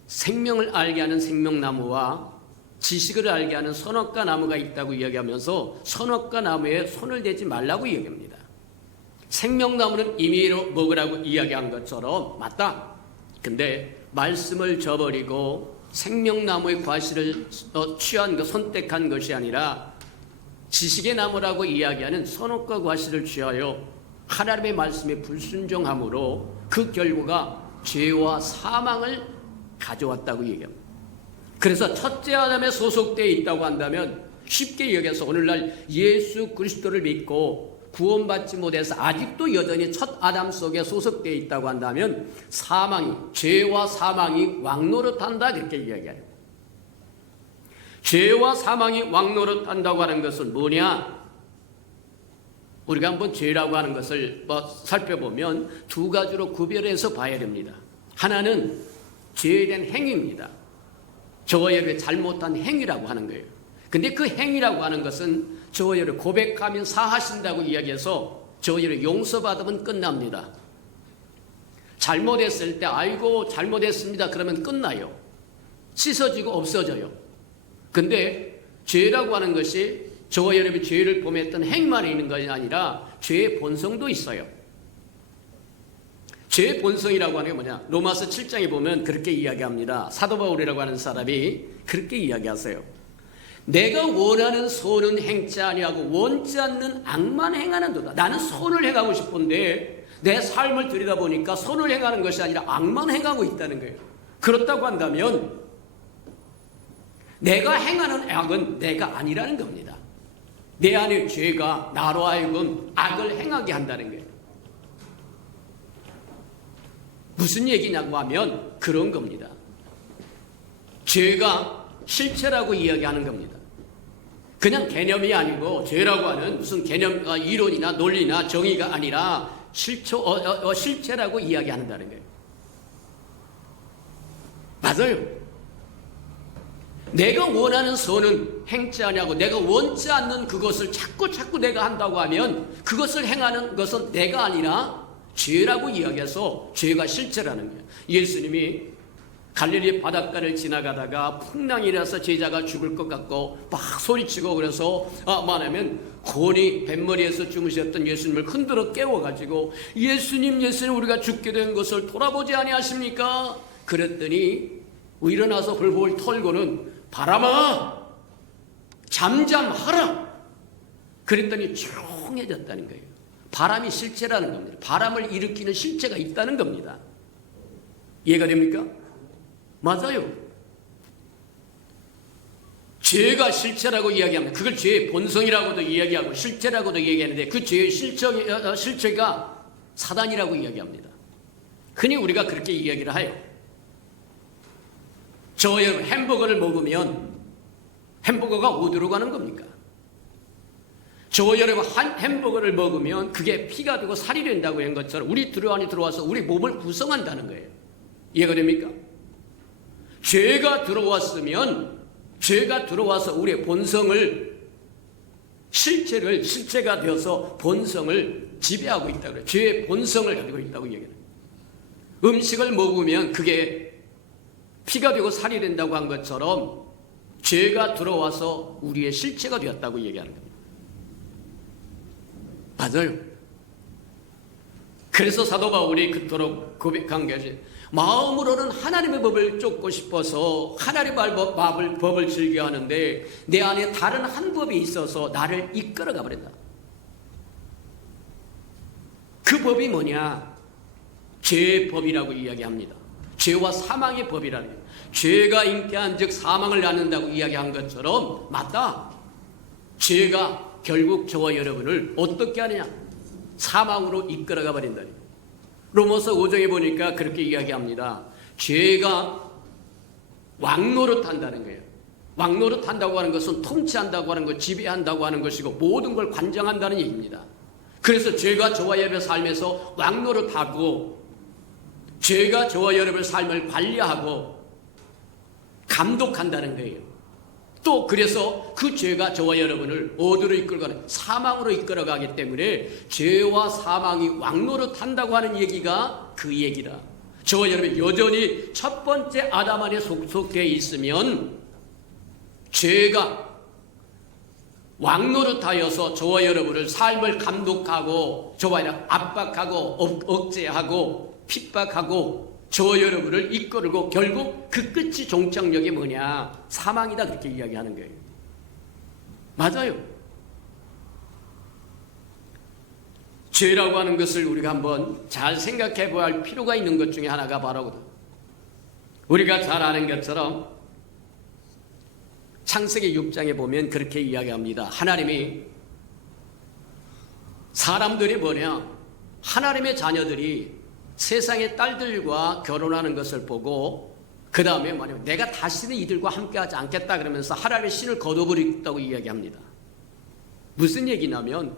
생명을 알게 하는 생명나무와 지식을 알게 하는 선악과 나무가 있다고 이야기하면서 선악과 나무에 손을 대지 말라고 이야기합니다. 생명나무는 임의로 먹으라고 이야기한 것처럼 맞다. 근데 말씀을 저버리고 생명나무의 과실을 취한 것, 선택한 것이 아니라 지식의 나무라고 이야기하는 선악과 과실을 취하여 하나님의 말씀에 불순종함으로 그 결과가 죄와 사망을 가져왔다고 얘기합니다. 그래서 첫째 아담에 소속되어 있다고 한다면 쉽게 여겨서 오늘날 예수 그리스도를 믿고 구원받지 못해서 아직도 여전히 첫 아담 속에 소속되어 있다고 한다면 사망이, 죄와 사망이 왕노릇한다 그렇게 이야기해요. 죄와 사망이 왕노릇한다고 하는 것은 뭐냐? 우리가 한번 죄라고 하는 것을 살펴보면 두 가지로 구별해서 봐야 됩니다. 하나는 죄에 대한 행위입니다. 저와 여러분이 잘못한 행위라고 하는 거예요. 근데 그 행위라고 하는 것은 저와 여러분 고백하면 사하신다고 이야기해서 저와 여러분 용서받으면 끝납니다. 잘못했을 때 아이고 잘못했습니다 그러면 끝나요. 씻어지고 없어져요. 근데 죄라고 하는 것이 저와 여러분이 죄를 범했던 행위만 있는 것이 아니라 죄의 본성도 있어요. 죄의 본성이라고 하는 게 뭐냐? 로마서 7장에 보면 그렇게 이야기합니다. 사도 바울이라고 하는 사람이 그렇게 이야기하세요. 내가 원하는 선은 행치 아니하고 원치 않는 악만 행하는도다. 나는 선을 행하고 싶은데 내 삶을 들여다보니까 선을 행하는 것이 아니라 악만 행하고 있다는 거예요. 그렇다고 한다면 내가 행하는 악은 내가 아니라는 겁니다. 내 안에 죄가 나로 하여금 악을 행하게 한다는 거예요. 무슨 얘기냐고 하면 그런 겁니다. 죄가 실체라고 이야기하는 겁니다. 그냥 개념이 아니고 죄라고 하는 무슨 개념, 이론이나 논리나 정의가 아니라 실체라고 이야기한다는 거예요. 맞아요. 내가 원하는 선은 행치 아니하고 내가 원치 않는 그것을 자꾸 내가 한다고 하면 그것을 행하는 것은 내가 아니라 죄라고 이야기해서 죄가 실체라는 거예요. 예수님이 갈릴리 바닷가를 지나가다가 풍랑이 일어나서 제자가 죽을 것 같고 막 소리치고 그래서 말하면 곤히 뱃머리에서 주무셨던 예수님을 흔들어 깨워가지고 예수님 우리가 죽게 된 것을 돌아보지 아니하십니까? 그랬더니 일어나서 헐헐 털고는 바람아 잠잠하라 그랬더니 조용해졌다는 거예요. 바람이 실체라는 겁니다. 바람을 일으키는 실체가 있다는 겁니다. 이해가 됩니까? 맞아요. 죄가 실체라고 이야기합니다. 그걸 죄의 본성이라고도 이야기하고 실체라고도 이야기하는데 그 죄의 실체가 사단이라고 이야기합니다. 흔히 우리가 그렇게 이야기를 해요. 저 여러분 햄버거를 먹으면 햄버거가 어디로 가는 겁니까? 저 여러분 햄버거를 먹으면 그게 피가 되고 살이 된다고 한 것처럼 우리 안에 들어와서 우리 몸을 구성한다는 거예요. 이해가 됩니까? 죄가 들어와서 우리의 본성을 실체가 되어서 본성을 지배하고 있다고 그래요. 죄의 본성을 가지고 있다고 얘기해요. 음식을 먹으면 그게 피가 되고 살이 된다고 한 것처럼 죄가 들어와서 우리의 실체가 되었다고 얘기하는 겁니다. 맞아요. 그래서 사도 바울이 그토록 고백한 것이 마음으로는 하나님의 법을 쫓고 싶어서 하나님의 법을 즐겨하는데 내 안에 다른 한 법이 있어서 나를 이끌어가 버린다. 그 법이 뭐냐? 죄의 법이라고 이야기합니다. 죄와 사망의 법이라는 거예요. 죄가 잉태한 즉 사망을 낳는다고 이야기한 것처럼 맞다. 죄가 결국 저와 여러분을 어떻게 하느냐? 사망으로 이끌어가 버린다. 로마서 5장에 보니까 그렇게 이야기합니다. 죄가 왕노릇한다는 거예요. 왕노릇한다고 하는 것은 통치한다고 하는 것, 지배한다고 하는 것이고 모든 걸 관장한다는 얘기입니다. 그래서 죄가 저와 여러분의 삶에서 왕노릇하고 죄가 저와 여러분의 삶을 관리하고 감독한다는 거예요. 또 그래서 그 죄가 저와 여러분을 어디로 이끌어가는 사망으로 이끌어가기 때문에 죄와 사망이 왕노릇한다고 하는 얘기가 그 얘기다. 저와 여러분 여전히 첫 번째 아담 안에 속해 있으면 죄가 왕노릇하여서 저와 여러분을 삶을 감독하고 저와 여러분 압박하고 억제하고 핍박하고 저와 여러분을 이끌고 결국 그 끝이 종착역이 뭐냐? 사망이다 그렇게 이야기하는 거예요. 맞아요. 죄라고 하는 것을 우리가 한번 잘 생각해 봐야 할 필요가 있는 것 중에 하나가 바로 우리가 잘 아는 것처럼 창세기 6장에 보면 그렇게 이야기합니다. 하나님이 사람들이 뭐냐? 하나님의 자녀들이 세상의 딸들과 결혼하는 것을 보고 그 다음에 뭐냐면 내가 다시는 이들과 함께하지 않겠다 그러면서 하나님의 신을 거둬버리겠다고 이야기합니다. 무슨 얘기냐면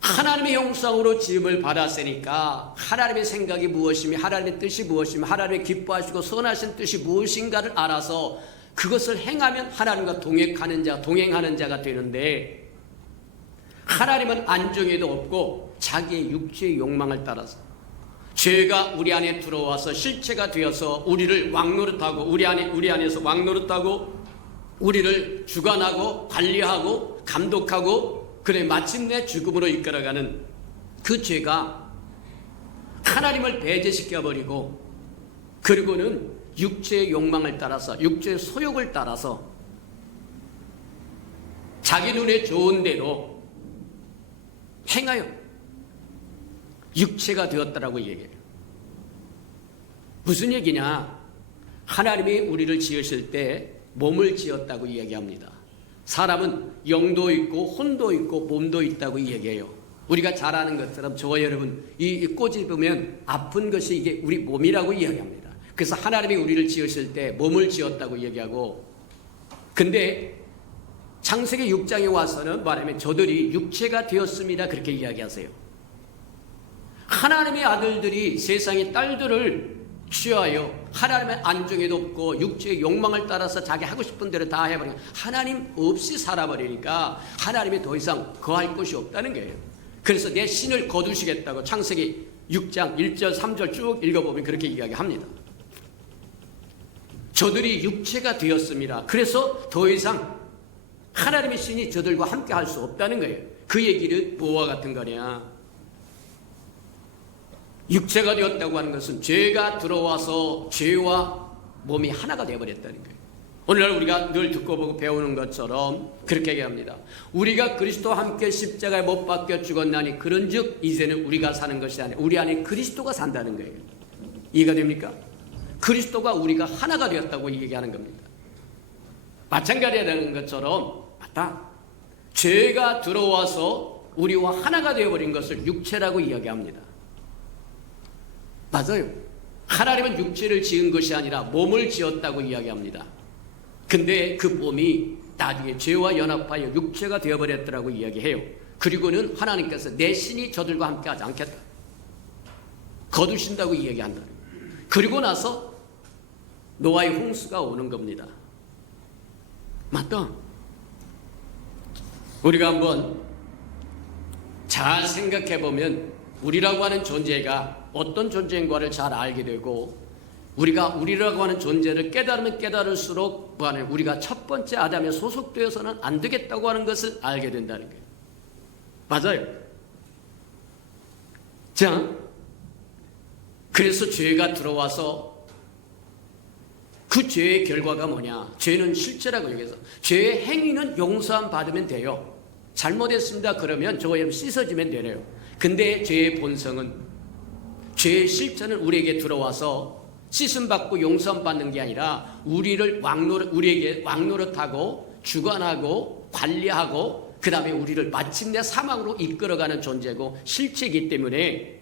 하나님의 형상으로 지음을 받았으니까 하나님의 생각이 무엇이며 하나님의 뜻이 무엇이며 하나님의 기뻐하시고 선하신 뜻이 무엇인가를 알아서 그것을 행하면 하나님과 동행하는 자가 되는데, 하나님은 안정에도 없고 자기의 육체의 욕망을 따라서 죄가 우리 안에 들어와서 실체가 되어서 우리를 왕노릇하고 우리 안에서 왕노릇하고 우리를 주관하고 관리하고 감독하고, 그래 마침내 죽음으로 이끌어가는 그 죄가 하나님을 배제시켜버리고, 그리고는 육체의 욕망을 따라서 육체의 소욕을 따라서 자기 눈에 좋은 대로 행하여 육체가 되었다라고 얘기해요. 무슨 얘기냐? 하나님이 우리를 지으실 때 몸을 지었다고 이야기합니다. 사람은 영도 있고 혼도 있고 몸도 있다고 얘기해요. 우리가 잘 아는 것처럼 저와 여러분 이 꼬집으면 아픈 것이 이게 우리 몸이라고 이야기합니다. 그래서 하나님이 우리를 지으실 때 몸을 지었다고 얘기하고, 근데 창세기 6장에 와서는 말하면 저들이 육체가 되었습니다 그렇게 이야기하세요. 하나님의 아들들이 세상의 딸들을 취하여 하나님의 안정에도 없고 육체의 욕망을 따라서 자기 하고 싶은 대로 다 해버리니까 하나님 없이 살아버리니까 하나님이 더 이상 거할 곳이 없다는 거예요. 그래서 내 신을 거두시겠다고 창세기 6장 1절 3절 쭉 읽어보면 그렇게 이야기합니다. 저들이 육체가 되었습니다. 그래서 더 이상 하나님의 신이 저들과 함께 할 수 없다는 거예요. 그 얘기를 뭐와 같은 거냐? 육체가 되었다고 하는 것은 죄가 들어와서 죄와 몸이 하나가 되어버렸다는 거예요. 오늘날 우리가 늘 듣고 보고 배우는 것처럼 그렇게 얘기합니다. 우리가 그리스도와 함께 십자가에 못 박혀 죽었나니 그런즉 이제는 우리가 사는 것이 아니라 우리 안에 그리스도가 산다는 거예요. 이해가 됩니까? 그리스도가 우리가 하나가 되었다고 얘기하는 겁니다. 마찬가지라는 것처럼 맞다. 죄가 들어와서 우리와 하나가 되어버린 것을 육체라고 이야기합니다. 맞아요. 하나님은 육체를 지은 것이 아니라 몸을 지었다고 이야기합니다. 근데 그 몸이 나중에 죄와 연합하여 육체가 되어버렸더라고 이야기해요. 그리고는 하나님께서 내 신이 저들과 함께 하지 않겠다, 거두신다고 이야기한다. 그리고 나서 노아의 홍수가 오는 겁니다. 맞다. 우리가 한번 잘 생각해 보면 우리라고 하는 존재가 어떤 존재인가를 잘 알게 되고, 우리가 우리라고 하는 존재를 깨달으면 깨달을수록 우리가 첫 번째 아담에 소속되어서는 안 되겠다고 하는 것을 알게 된다는 거예요. 맞아요. 자, 그래서 죄가 들어와서 그 죄의 결과가 뭐냐? 죄는 실체라고 얘기해서 죄의 행위는 용서함 받으면 돼요. 잘못했습니다 그러면 저거 여러분 씻어지면 되래요. 근데 죄의 본성은, 죄의 실체는 우리에게 들어와서 씻음 받고 용서함 받는 게 아니라 우리에게 왕노릇하고 주관하고 관리하고 그 다음에 우리를 마침내 사망으로 이끌어가는 존재고 실체이기 때문에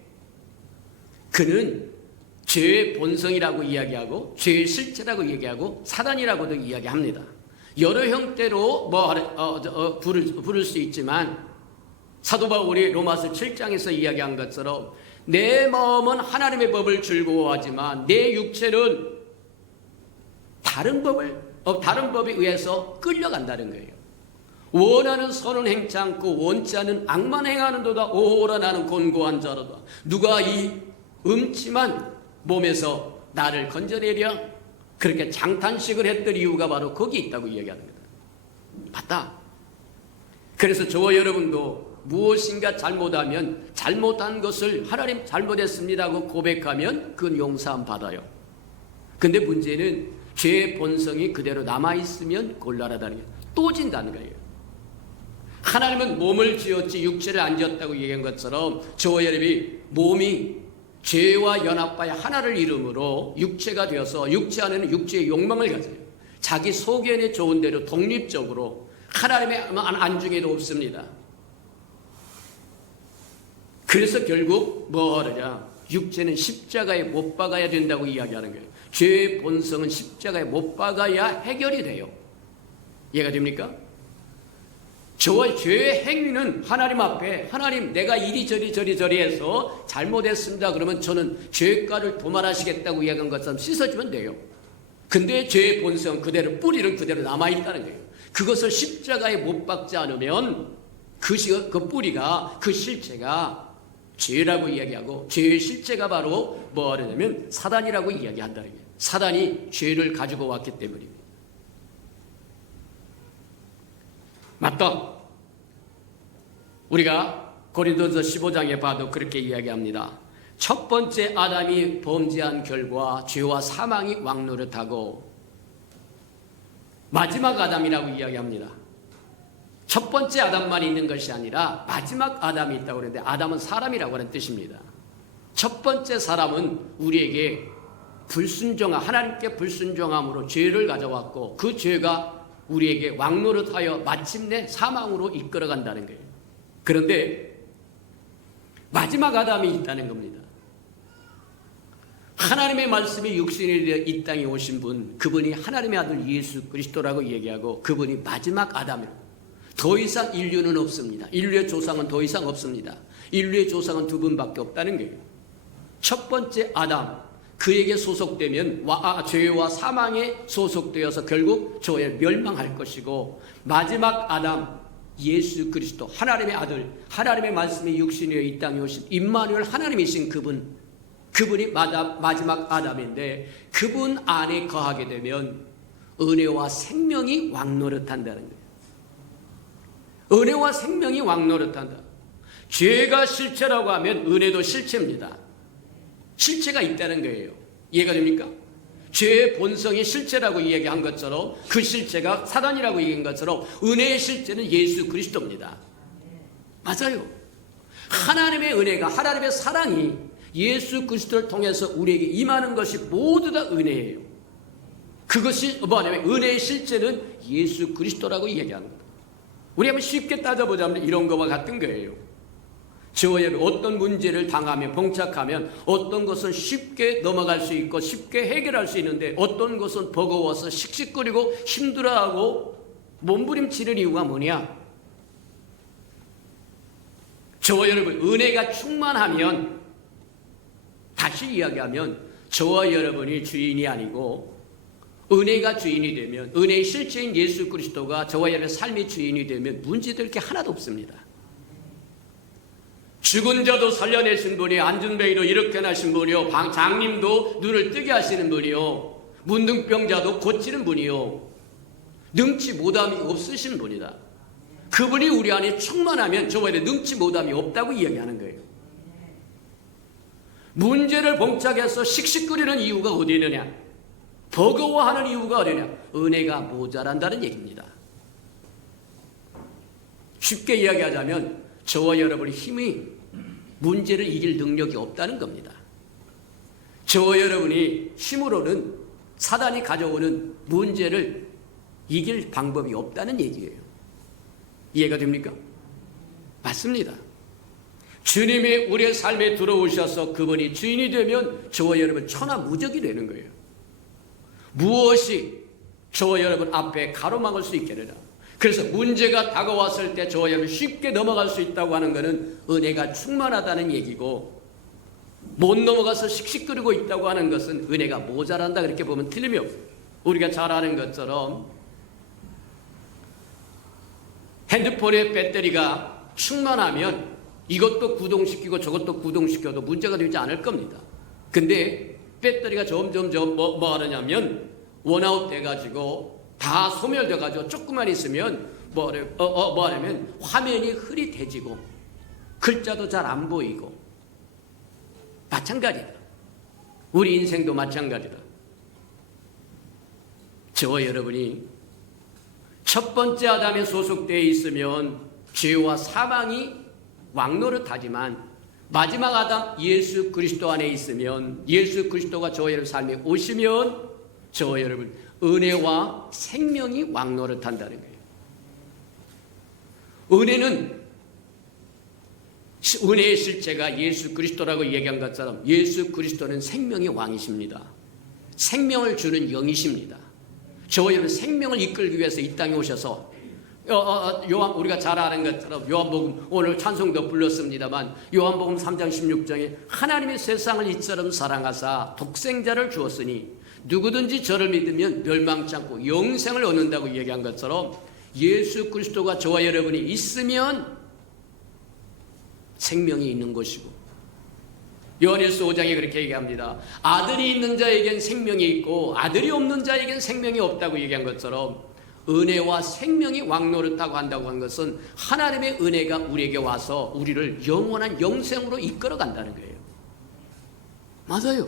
그는 죄의 본성이라고 이야기하고 죄의 실체라고 얘기하고 사단이라고도 이야기합니다. 여러 형태로 부를 수 있지만 사도 바울이 로마서 7장에서 이야기한 것처럼 내 마음은 하나님의 법을 즐거워하지만 내 육체는 다른 법에 의해서 끌려간다는 거예요. 원하는 선은 행치 않고 원치 않은 악만 행하는도다. 오호라 나는 곤고한 자로다. 누가 이 음침한 몸에서 나를 건져내랴? 그렇게 장탄식을 했던 이유가 바로 거기 있다고 이야기하는 거다. 맞다. 그래서 저와 여러분도 무엇인가 잘못하면 잘못한 것을 하나님 잘못했습니다 하고 고백하면 그건 용서함 받아요. 근데 문제는 죄의 본성이 그대로 남아있으면 곤란하다는 거예요. 또 진다는 거예요. 하나님은 몸을 지었지 육체를 안 지었다고 얘기한 것처럼 저와 여러분이 몸이 죄와 연합하여 하나를 이름으로 육체가 되어서 육체 안에는 육체의 욕망을 가져요. 자기 소견에 좋은 대로 독립적으로 하나님의 안중에도 없습니다. 그래서 결국 뭐 하느냐? 육체는 십자가에 못 박아야 된다고 이야기하는 거예요. 죄의 본성은 십자가에 못 박아야 해결이 돼요. 이해가 됩니까? 저와 죄의 행위는 하나님 앞에 하나님 내가 이리저리 해서 잘못했습니다. 그러면 저는 죄가를 도말하시겠다고 이야기한 것처럼 씻어주면 돼요. 근데 죄의 본성 그대로 뿌리는 그대로 남아있다는 거예요. 그것을 십자가에 못 박지 않으면 그 뿌리가 그 실체가 죄라고 이야기하고 죄의 실체가 바로 뭐 하냐면 사단이라고 이야기한다는 거예요. 사단이 죄를 가지고 왔기 때문입니다. 맞다. 우리가 고린도서 15장에 봐도 그렇게 이야기합니다. 첫 번째 아담이 범죄한 결과 죄와 사망이 왕노릇하고 마지막 아담이라고 이야기합니다. 첫 번째 아담만 있는 것이 아니라 마지막 아담이 있다고 그러는데 아담은 사람이라고 하는 뜻입니다. 첫 번째 사람은 우리에게 하나님께 불순종함으로 죄를 가져왔고 그 죄가 우리에게 왕노릇하여 마침내 사망으로 이끌어간다는 거예요. 그런데 마지막 아담이 있다는 겁니다. 하나님의 말씀이 육신이 되어 이 땅에 오신 분, 그분이 하나님의 아들 예수 그리스도라고 얘기하고 그분이 마지막 아담이에요. 더 이상 인류는 없습니다. 인류의 조상은 더 이상 없습니다. 인류의 조상은 두 분밖에 없다는 거예요. 첫 번째 아담, 그에게 소속되면 죄와 사망에 소속되어서 결국 저에 멸망할 것이고 마지막 아담 예수 그리스도 하나님의 아들 하나님의 말씀이 육신이여 이 땅에 오신 임마누엘 하나님이신 그분이 마지막 아담인데 그분 안에 거하게 되면 은혜와 생명이 왕노릇한다는 거예요. 은혜와 생명이 왕노릇한다. 죄가 실체라고 하면 은혜도 실체입니다. 실체가 있다는 거예요. 이해가 됩니까? 죄의 본성이 실체라고 이야기한 것처럼 그 실체가 사단이라고 얘기한 것처럼 은혜의 실체는 예수 그리스도입니다. 맞아요. 하나님의 은혜가 하나님의 사랑이 예수 그리스도를 통해서 우리에게 임하는 것이 모두 다 은혜예요. 그것이 뭐냐면 은혜의 실체는 예수 그리스도라고 이야기하는 거예요. 우리 한번 쉽게 따져보자면 이런 것과 같은 거예요. 저와 여러분 어떤 문제를 당하면 봉착하면 어떤 것은 쉽게 넘어갈 수 있고 쉽게 해결할 수 있는데 어떤 것은 버거워서 씩씩거리고 힘들어하고 몸부림치는 이유가 뭐냐? 저와 여러분 은혜가 충만하면 다시 이야기하면 저와 여러분이 주인이 아니고 은혜가 주인이 되면 은혜의 실체인 예수 그리스도가 저와 여러분의 삶의 주인이 되면 문제될 게 하나도 없습니다. 죽은 자도 살려내신 분이요 안전뱅이로 이렇게 나신 분이요 장님도 눈을 뜨게 하시는 분이요 문둥병자도 고치는 분이요 능치 못함이 없으신 분이다. 그분이 우리 안에 충만하면 저와 능치 못함이 없다고 이야기하는 거예요. 문제를 봉착해서 씩씩거리는 이유가 어디 있느냐? 버거워하는 이유가 어디냐? 은혜가 모자란다는 얘기입니다. 쉽게 이야기하자면 저와 여러분의 힘이 문제를 이길 능력이 없다는 겁니다. 저와 여러분이 힘으로는 사단이 가져오는 문제를 이길 방법이 없다는 얘기예요. 이해가 됩니까? 맞습니다. 주님이 우리의 삶에 들어오셔서 그분이 주인이 되면 저와 여러분 천하무적이 되는 거예요. 무엇이 저와 여러분 앞에 가로막을 수 있겠느냐? 그래서 문제가 다가왔을 때 저와 여러분 쉽게 넘어갈 수 있다고 하는 것은 은혜가 충만하다는 얘기고 못 넘어가서 씩씩거리고 있다고 하는 것은 은혜가 모자란다 그렇게 보면 틀림이 없어요. 우리가 잘 아는 것처럼 핸드폰의 배터리가 충만하면 이것도 구동시키고 저것도 구동시켜도 문제가 되지 않을 겁니다. 근데 배터리가 점점 뭐 하느냐면 원아웃 돼가지고 다 소멸돼가지고 조금만 있으면 뭐 하냐면 화면이 흐릿해지고 글자도 잘 안 보이고 마찬가지다. 우리 인생도 마찬가지다. 저와 여러분이 첫 번째 아담에 소속되어 있으면 죄와 사망이 왕노릇하지만 마지막 아담 예수 그리스도 안에 있으면 예수 그리스도가 저와 여러분 삶에 오시면 저와 여러분 은혜와 생명이 왕노릇한다는 거예요. 은혜의 실체가 예수 그리스도라고 얘기한 것처럼 예수 그리스도는 생명의 왕이십니다. 생명을 주는 영이십니다. 저와 여러분 생명을 이끌기 위해서 이 땅에 오셔서 우리가 잘 아는 것처럼 요한복음 오늘 찬송도 불렀습니다만 요한복음 3장 16장에 하나님이 세상을 이처럼 사랑하사 독생자를 주었으니 누구든지 저를 믿으면 멸망치 않고 영생을 얻는다고 얘기한 것처럼 예수 그리스도가 저와 여러분이 있으면 생명이 있는 것이고 요한일서 5장에 그렇게 얘기합니다. 아들이 있는 자에겐 생명이 있고 아들이 없는 자에겐 생명이 없다고 얘기한 것처럼 은혜와 생명이 왕노릇하고 한다고 한 것은 하나님의 은혜가 우리에게 와서 우리를 영원한 영생으로 이끌어 간다는 거예요. 맞아요.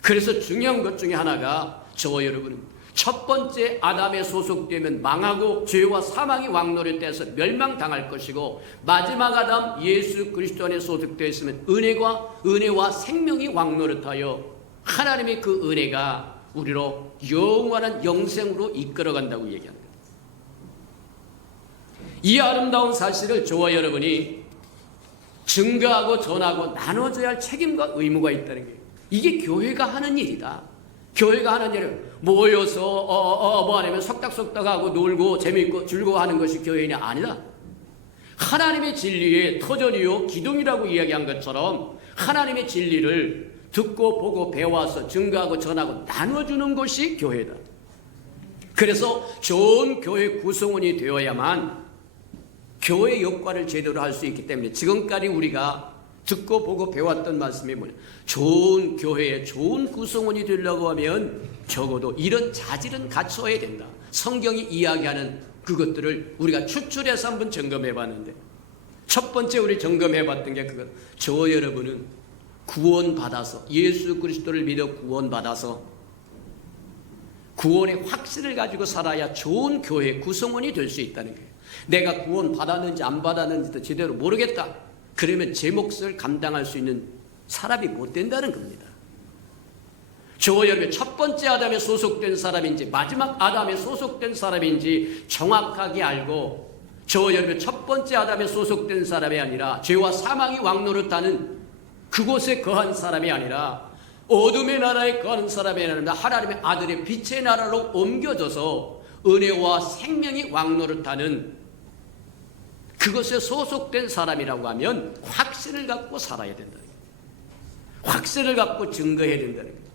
그래서 중요한 것 중에 하나가 저와 여러분은 첫 번째 아담에 소속되면 망하고 죄와 사망이 왕노릇돼서 멸망당할 것이고 마지막 아담 예수 그리스도 안에 소속되어 있으면 은혜와 생명이 왕노릇하여 하나님의 그 은혜가 우리로 영원한 영생으로 이끌어간다고 얘기합니다. 이 아름다운 사실을 저와 여러분이 증거하고 전하고 나눠줘야 할 책임과 의무가 있다는 거예요. 이게 교회가 하는 일이다. 교회가 하는 일을 모여서 뭐 하냐면 속닥속닥하고 놀고 재미있고 즐거워하는 것이 교회냐? 아니다. 하나님의 진리의 터전이요 기둥이라고 이야기한 것처럼 하나님의 진리를 듣고 보고 배워서 증거하고 전하고 나눠주는 것이 교회다. 그래서 좋은 교회 구성원이 되어야만 교회 역할을 제대로 할 수 있기 때문에 지금까지 우리가 듣고 보고 배웠던 말씀이 뭐냐, 좋은 교회에 좋은 구성원이 되려고 하면 적어도 이런 자질은 갖춰야 된다. 성경이 이야기하는 그것들을 우리가 추출해서 한번 점검해 봤는데 첫 번째 우리 점검해 봤던 게 그것. 저 여러분은 구원받아서 예수 그리스도를 믿어 구원받아서 구원의 확신을 가지고 살아야 좋은 교회 구성원이 될 수 있다는 거예요. 내가 구원받았는지 안 받았는지도 제대로 모르겠다. 그러면 제 몫을 감당할 수 있는 사람이 못 된다는 겁니다. 저와 여러분 첫 번째 아담에 소속된 사람인지 마지막 아담에 소속된 사람인지 정확하게 알고 저와 여러분 첫 번째 아담에 소속된 사람이 아니라 죄와 사망이 왕노릇하는 그곳에 거한 사람이 아니라 어둠의 나라에 거하는 사람이 아니라 하나님의 아들의 빛의 나라로 옮겨져서 은혜와 생명이 왕노릇하는 그것에 소속된 사람이라고 하면 확신을 갖고 살아야 된다는 거예요. 확신을 갖고 증거해야 된다는 거예요.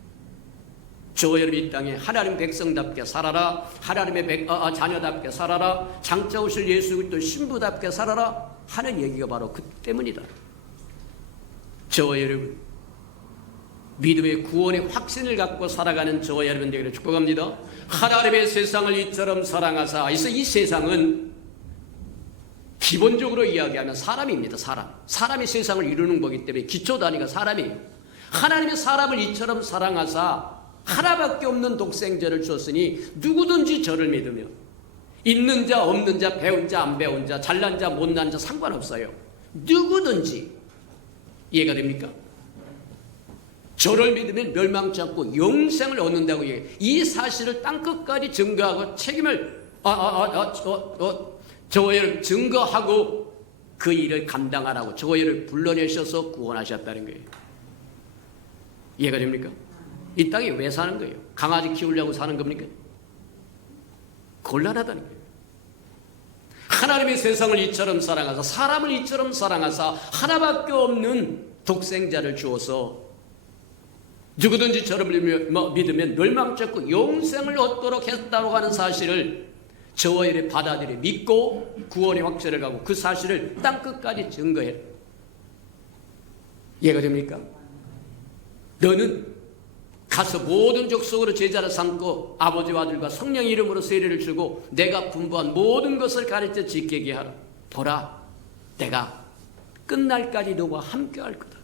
저와 여러분 이 땅에 하나님 백성답게 살아라. 하나님의 자녀답게 살아라. 장차 오실 예수 그리스도 신부답게 살아라 하는 얘기가 바로 그 때문이다. 저와 여러분 믿음의 구원의 확신을 갖고 살아가는 저와 여러분 되기를 축복합니다. 하나님의 세상을 이처럼 사랑하사. 그래서 이 세상은 기본적으로 이야기하면 사람입니다. 사람이 세상을 이루는 거기 때문에 기초 단위가 사람이에요. 하나님의 사람을 이처럼 사랑하사 하나밖에 없는 독생자를 주었으니 누구든지 저를 믿으며 있는 자 없는 자 배운 자 안 배운 자 잘난 자 못난 자 상관없어요. 누구든지 이해가 됩니까? 저를 믿으면 멸망치 않고 영생을 얻는다고 얘기해요. 이 사실을 땅끝까지 증거하고 책임을 저희를 증거하고 그 일을 감당하라고 저희를 불러내셔서 구원하셨다는 거예요. 이해가 됩니까? 이 땅에 왜 사는 거예요? 강아지 키우려고 사는 겁니까? 곤란하다는 거예요. 하나님의 세상을 이처럼 사랑하사 사람을 이처럼 사랑하사 하나밖에 없는 독생자를 주어서 누구든지 저를 믿으면 멸망치 않고 영생을 얻도록 했다고 하는 사실을 저와 이를 받아들여 믿고 구원의 확신을 가고 그 사실을 땅끝까지 증거해. 이해가 됩니까? 너는 가서 모든 족속으로 제자를 삼고 아버지와 아들과 성령의 이름으로 세례를 주고 내가 분부한 모든 것을 가르쳐 지키게 하라. 보라, 내가 끝날까지 너와 함께 할 거다.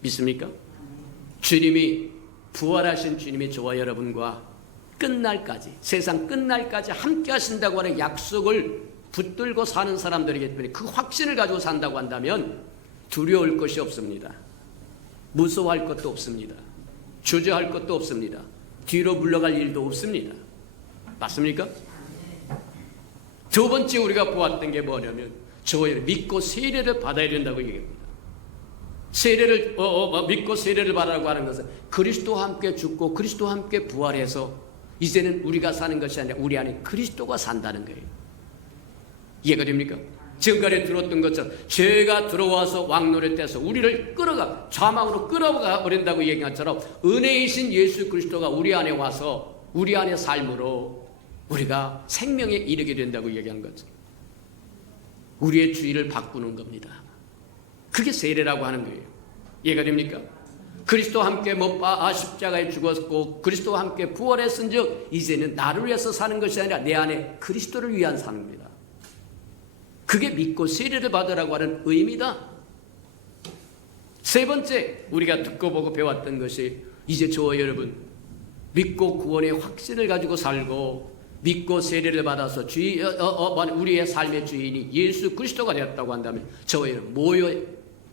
믿습니까? 주님이 부활하신 주님이 저와 여러분과 끝날까지 세상 끝날까지 함께 하신다고 하는 약속을 붙들고 사는 사람들이기 때문에 그 확신을 가지고 산다고 한다면 두려울 것이 없습니다. 무서워할 것도 없습니다. 주저할 것도 없습니다. 뒤로 물러갈 일도 없습니다. 맞습니까? 두 번째 우리가 보았던 게 뭐냐면 저희를 믿고 세례를 받아야 된다고 얘기합니다. 세례를 믿고 세례를 받으라고 하는 것은 그리스도와 함께 죽고 그리스도와 함께 부활해서 이제는 우리가 사는 것이 아니라 우리 안에 그리스도가 산다는 거예요. 이해가 됩니까? 지금까지 들었던 것처럼 죄가 들어와서 왕노릇해서 우리를 끌어가 좌망으로 끌어가 버린다고 얘기한 것처럼 은혜이신 예수 그리스도가 우리 안에 와서 우리 안의 삶으로 우리가 생명에 이르게 된다고 얘기한 거죠. 우리의 주의를 바꾸는 겁니다. 그게 세례라고 하는 거예요. 이해가 됩니까? 그리스도와 함께 못 박아 십자가에 죽었고 그리스도와 함께 부활했은즉 이제는 나를 위해서 사는 것이 아니라 내 안에 그리스도를 위한 삶입니다. 그게 믿고 세례를 받으라고 하는 의미다. 세 번째, 우리가 듣고 보고 배웠던 것이 이제 저와 여러분 믿고 구원의 확신을 가지고 살고 믿고 세례를 받아서 우리의 삶의 주인이 예수 그리스도가 되었다고 한다면 저와 여러분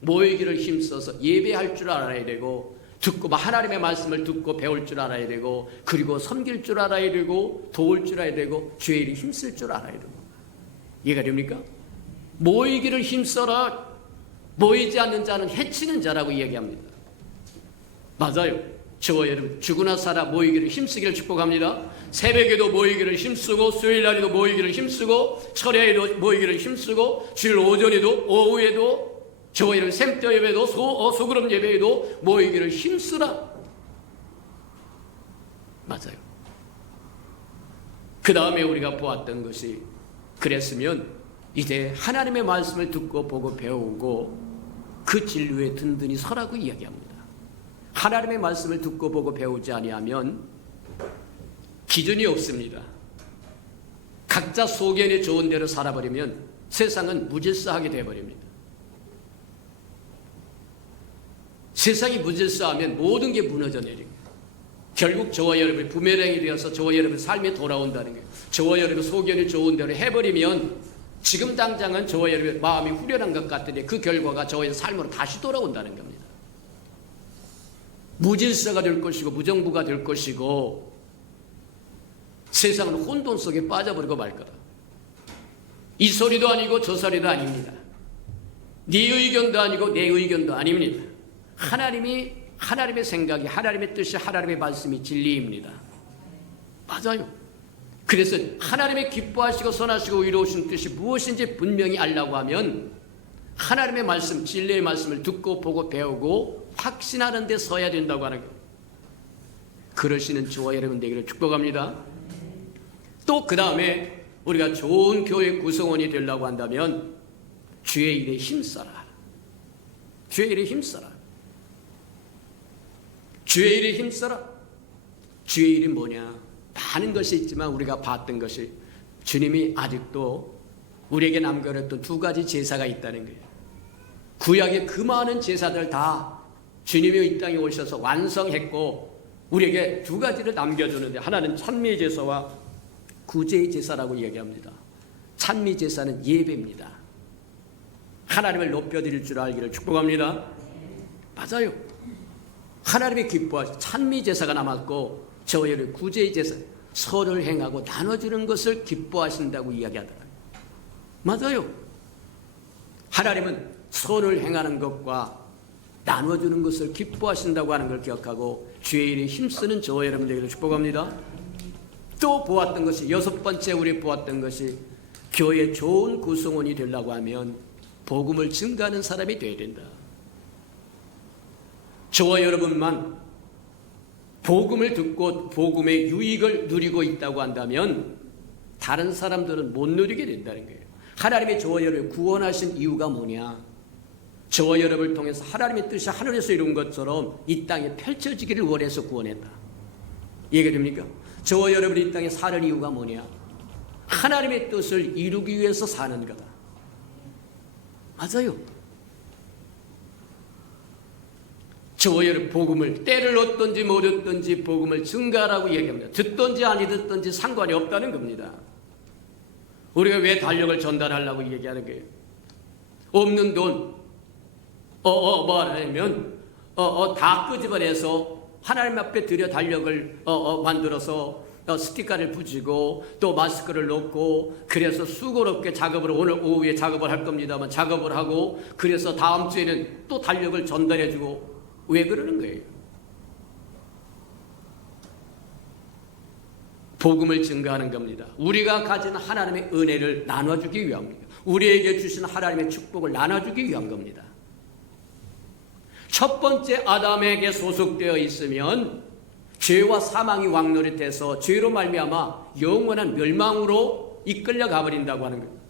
모이기를 힘써서 예배할 줄 알아야 되고 듣고 하나님의 말씀을 듣고 배울 줄 알아야 되고 그리고 섬길 줄 알아야 되고 도울 줄 알아야 되고 주의 일에 힘쓸 줄 알아야 되고. 이해가 됩니까? 모이기를 힘써라. 모이지 않는 자는 해치는 자라고 이야기합니다. 맞아요. 저와 여러분 죽으나 살아 모이기를 힘쓰기를 축복합니다. 새벽에도 모이기를 힘쓰고 수요일날에도 모이기를 힘쓰고 철야에도 모이기를 힘쓰고 주일 오전에도 오후에도 저와 여러분 샘터 예배도 소그룹 예배에도 모이기를 힘쓰라. 맞아요. 그 다음에 우리가 보았던 것이 그랬으면 이제 하나님의 말씀을 듣고 보고 배우고 그 진리에 든든히 서라고 이야기합니다. 하나님의 말씀을 듣고 보고 배우지 아니하면 기준이 없습니다. 각자 소견에 좋은 대로 살아버리면 세상은 무질서하게 되어버립니다. 세상이 무질서하면 모든 게 무너져 내립니다. 결국 저와 여러분이 부메랑이 되어서 저와 여러분 삶에 돌아온다는 거예요. 저와 여러분 소견이 좋은 대로 해버리면 지금 당장은 저와 여러분 마음이 후련한 것 같은데 그 결과가 저의 삶으로 다시 돌아온다는 겁니다. 무질서가 될 것이고 무정부가 될 것이고 세상은 혼돈 속에 빠져버리고 말 거다. 이 소리도 아니고 저 소리도 아닙니다. 네 의견도 아니고 내 의견도 아닙니다. 하나님의 생각이 하나님의 뜻이 하나님의 말씀이 진리입니다. 맞아요. 그래서 하나님의 기뻐하시고 선하시고 의로우신 뜻이 무엇인지 분명히 알려고 하면 하나님의 말씀, 진리의 말씀을 듣고 보고 배우고 확신하는 데 서야 된다고 하는 거예요. 그러시는 저와 여러분 되기를 축복합니다. 또 그 다음에 우리가 좋은 교회 구성원이 되려고 한다면 주의 일에 힘써라. 주의 일에 힘써라. 주의 일에 힘써라. 주의 일이 뭐냐? 많은 것이 있지만 우리가 봤던 것이 주님이 아직도 우리에게 남겨놓았던 두 가지 제사가 있다는 거예요. 구약의 그 많은 제사들 다 주님이 이 땅에 오셔서 완성했고 우리에게 두 가지를 남겨주는데 하나는 찬미 제사와 구제의 제사라고 얘기합니다. 찬미 제사는 예배입니다. 하나님을 높여드릴 줄 알기를 축복합니다. 맞아요. 하나님의 기뻐하시 찬미 제사가 남았고 저와 여러분 구제의 제사 선을 행하고 나눠주는 것을 기뻐하신다고 이야기하더라고요. 맞아요. 하나님은 선을 행하는 것과 나눠주는 것을 기뻐하신다고 하는 걸 기억하고 주의 일에 힘쓰는 저와 여러분들에게 축복합니다. 또 보았던 것이 여섯 번째 우리 보았던 것이 교회 좋은 구성원이 되려고 하면 복음을 증가하는 사람이 되어야 된다. 저와 여러분만 복음을 듣고 복음의 유익을 누리고 있다고 한다면 다른 사람들은 못 누리게 된다는 거예요. 하나님의 저와 여러분을 구원하신 이유가 뭐냐? 저와 여러분을 통해서 하나님의 뜻이 하늘에서 이룬 것처럼 이 땅에 펼쳐지기를 원해서 구원했다. 이해가 됩니까? 저와 여러분이 이 땅에 사는 이유가 뭐냐? 하나님의 뜻을 이루기 위해서 사는 거다. 맞아요. 저와 여러분 복음을 때를 얻든지 못 얻든지 복음을 증가하라고 얘기합니다. 듣든지 아니 듣든지 상관이 없다는 겁니다. 우리가 왜 달력을 전달하려고 얘기하는 거예요? 없는 돈 뭐하냐면 다 끄집어내서 하나님 앞에 들여 달력을 만들어서 스티커를 붙이고 또 마스크를 놓고 그래서 수고롭게 작업을 오늘 오후에 작업을 할 겁니다만 작업을 하고 그래서 다음 주에는 또 달력을 전달해주고 왜 그러는 거예요? 복음을 증거하는 겁니다. 우리가 가진 하나님의 은혜를 나눠주기 위함입니다. 우리에게 주신 하나님의 축복을 나눠주기 위한 겁니다. 첫 번째 아담에게 소속되어 있으면 죄와 사망이 왕노릇해서 죄로 말미암아 영원한 멸망으로 이끌려 가버린다고 하는 겁니다.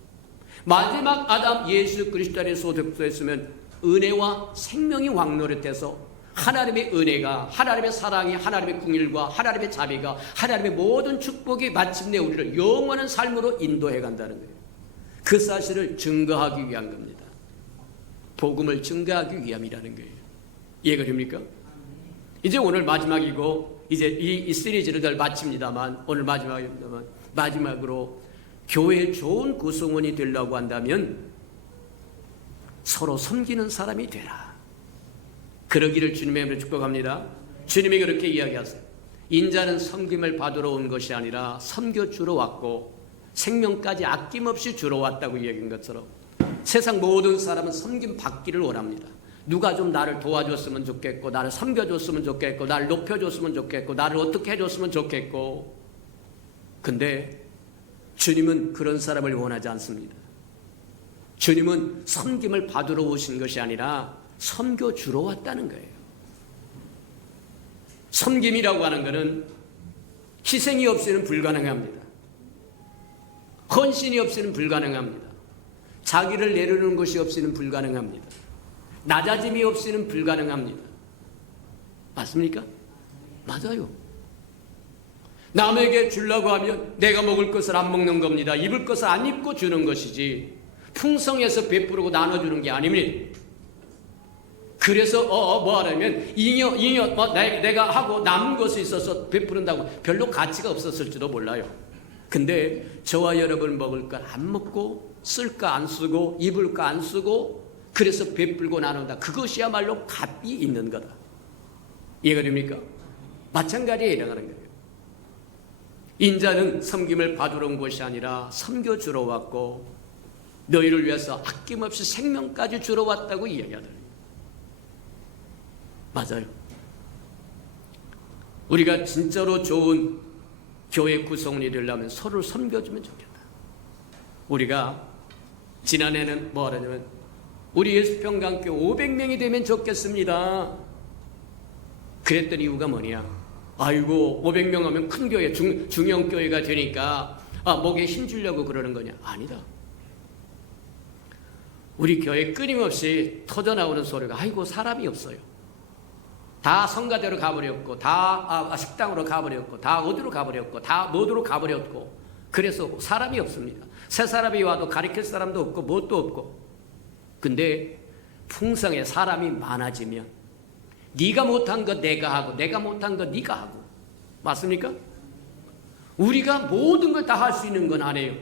마지막 아담 예수 그리스도 안에 소속되어 있으면 은혜와 생명이 왕노릇해서 하나님의 은혜가, 하나님의 사랑이, 하나님의 긍휼과 하나님의 자비가, 하나님의 모든 축복이 마침내 우리를 영원한 삶으로 인도해 간다는 거예요. 그 사실을 증거하기 위한 겁니다. 복음을 증거하기 위함이라는 거예요. 이해가 됩니까? 이제 오늘 마지막이고 이제 이 시리즈를 늘 마칩니다만, 오늘 마지막입니다만, 마지막으로 교회의 좋은 구성원이 되려고 한다면 서로 섬기는 사람이 되라. 그러기를 주님의 이름으로 축복합니다. 주님이 그렇게 이야기하세요. 인자는 섬김을 받으러 온 것이 아니라 섬겨주러 왔고 생명까지 아낌없이 주러 왔다고 이야기한 것처럼 세상 모든 사람은 섬김 받기를 원합니다. 누가 좀 나를 도와줬으면 좋겠고, 나를 섬겨줬으면 좋겠고, 나를 높여줬으면 좋겠고, 나를 어떻게 해줬으면 좋겠고. 근데 주님은 그런 사람을 원하지 않습니다. 주님은 섬김을 받으러 오신 것이 아니라 섬겨주러 왔다는 거예요. 섬김이라고 하는 것은 희생이 없이는 불가능합니다. 헌신이 없이는 불가능합니다. 자기를 내려놓는 것이 없이는 불가능합니다. 낮아짐이 없이는 불가능합니다. 맞습니까? 맞아요. 남에게 주려고 하면 내가 먹을 것을 안 먹는 겁니다. 입을 것을 안 입고 주는 것이지 풍성해서 베푸르고 나눠주는 게 아닙니다. 그래서 뭐 하려면 내가 하고 남은 것이 있어서 베푸른다고 별로 가치가 없었을지도 몰라요. 근데 저와 여러분 먹을 걸 안 먹고 쓸 거 안 쓰고 입을 거 안 쓰고 그래서 베풀고 나눈다. 그것이야말로 값이 있는 거다. 이해가 됩니까? 마찬가지에 해당하는 거예요. 인자는 섬김을 받으러 온 것이 아니라 섬겨주러 왔고 너희를 위해서 아낌없이 생명까지 주러 왔다고 이야기하더니 맞아요. 우리가 진짜로 좋은 교회 구성원이 되려면 서로를 섬겨주면 좋겠다. 우리가 지난해는 뭐 하냐면 우리 예수평강교회 500명이 되면 좋겠습니다. 그랬던 이유가 뭐냐? 아이고 500명 하면 큰 교회, 중형교회가 되니까 목에 힘주려고 그러는 거냐? 아니다. 우리 교회 끊임없이 터져나오는 소리가 아이고 사람이 없어요. 다 성가대로 가버렸고 다 식당으로 가버렸고 다 어디로 가버렸고 다 뭐로 가버렸고 그래서 사람이 없습니다. 새 사람이 와도 가르칠 사람도 없고 뭣도 없고. 근데 풍성에 사람이 많아지면 네가 못한 거 내가 하고 내가 못한 거 네가 하고. 맞습니까? 우리가 모든 걸 다 할 수 있는 건 아니에요.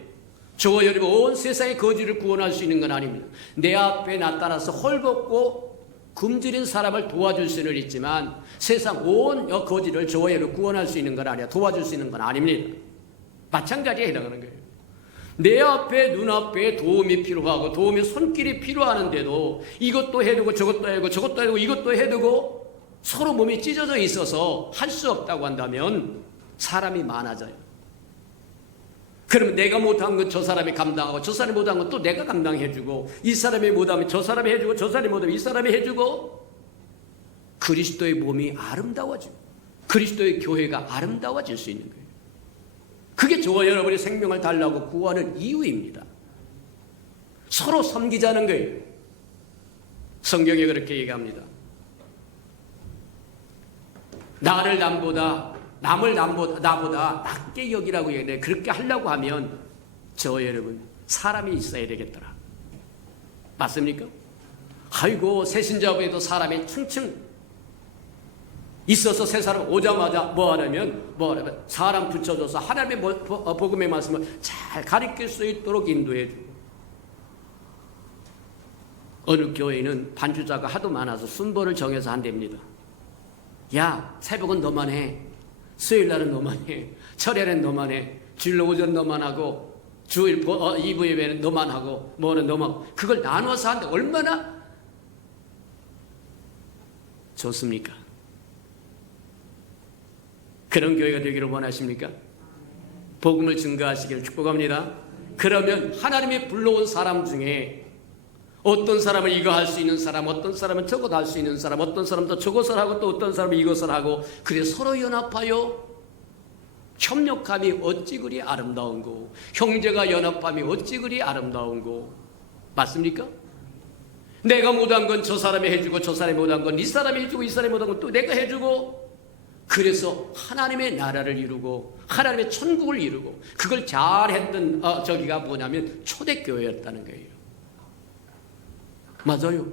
저와 여러분 온 세상의 거지를 구원할 수 있는 건 아닙니다. 내 앞에 나타나서 헐벗고 굶주린 사람을 도와줄 수는 있지만 세상 온 거지를 저와 여러분 구원할 수 있는 건 아니야. 도와줄 수 있는 건 아닙니다. 마찬가지에 해당하는 거예요. 내 앞에 눈앞에 도움이 필요하고 도움이 손길이 필요하는데도 이것도 해두고 저것도 해두고 저것도 해두고 이것도 해두고 서로 몸이 찢어져 있어서 할 수 없다고 한다면 사람이 많아져요. 그러면 내가 못한 건 저 사람이 감당하고 저 사람이 못한 건 또 내가 감당해주고 이 사람이 못하면 저 사람이 해주고 저 사람이 못하면 이 사람이 해주고 그리스도의 몸이 아름다워지고 그리스도의 교회가 아름다워질 수 있는 거예요. 그게 저와 여러분의 생명을 달라고 구하는 이유입니다. 서로 섬기자는 거예요. 성경에 그렇게 얘기합니다. 남을 나보다 낮게 여기라고 얘기해. 그렇게 하려고 하면 저와 여러분 사람이 있어야 되겠더라. 맞습니까? 아이고 새신자부에도 사람이 층층 있어서 새 사람 오자마자 뭐 하냐면 사람 붙여줘서 하나님의 복음의 말씀을 잘 가르칠 수 있도록 인도해주고 어느 교회는 반주자가 하도 많아서 순번을 정해서 한답니다. 야 새벽은 너만 해. 수요일날은 너만 해. 철야는 너만 해. 주일 오전 너만 하고 주일 2부 예배는 너만 하고 뭐는 너만 하고 그걸 나눠서 하는데 얼마나 좋습니까? 그런 교회가 되기를 원하십니까? 복음을 증거하시기를 축복합니다. 그러면 하나님이 불러온 사람 중에 어떤 사람은 이거 할 수 있는 사람, 어떤 사람은 저것 할 수 있는 사람, 어떤 사람도 저것을 하고 또 어떤 사람은 이것을 하고, 그래 서로 연합하여 협력함이 어찌 그리 아름다운고, 형제가 연합함이 어찌 그리 아름다운고. 맞습니까? 내가 못한 건 저 사람이 해주고, 저 사람이 못한 건 이 사람이 해주고, 이 사람이 못한 건 또 내가 해주고, 그래서 하나님의 나라를 이루고 하나님의 천국을 이루고, 그걸 잘했던 저기가 뭐냐면 초대교회였다는 거예요. 맞아요.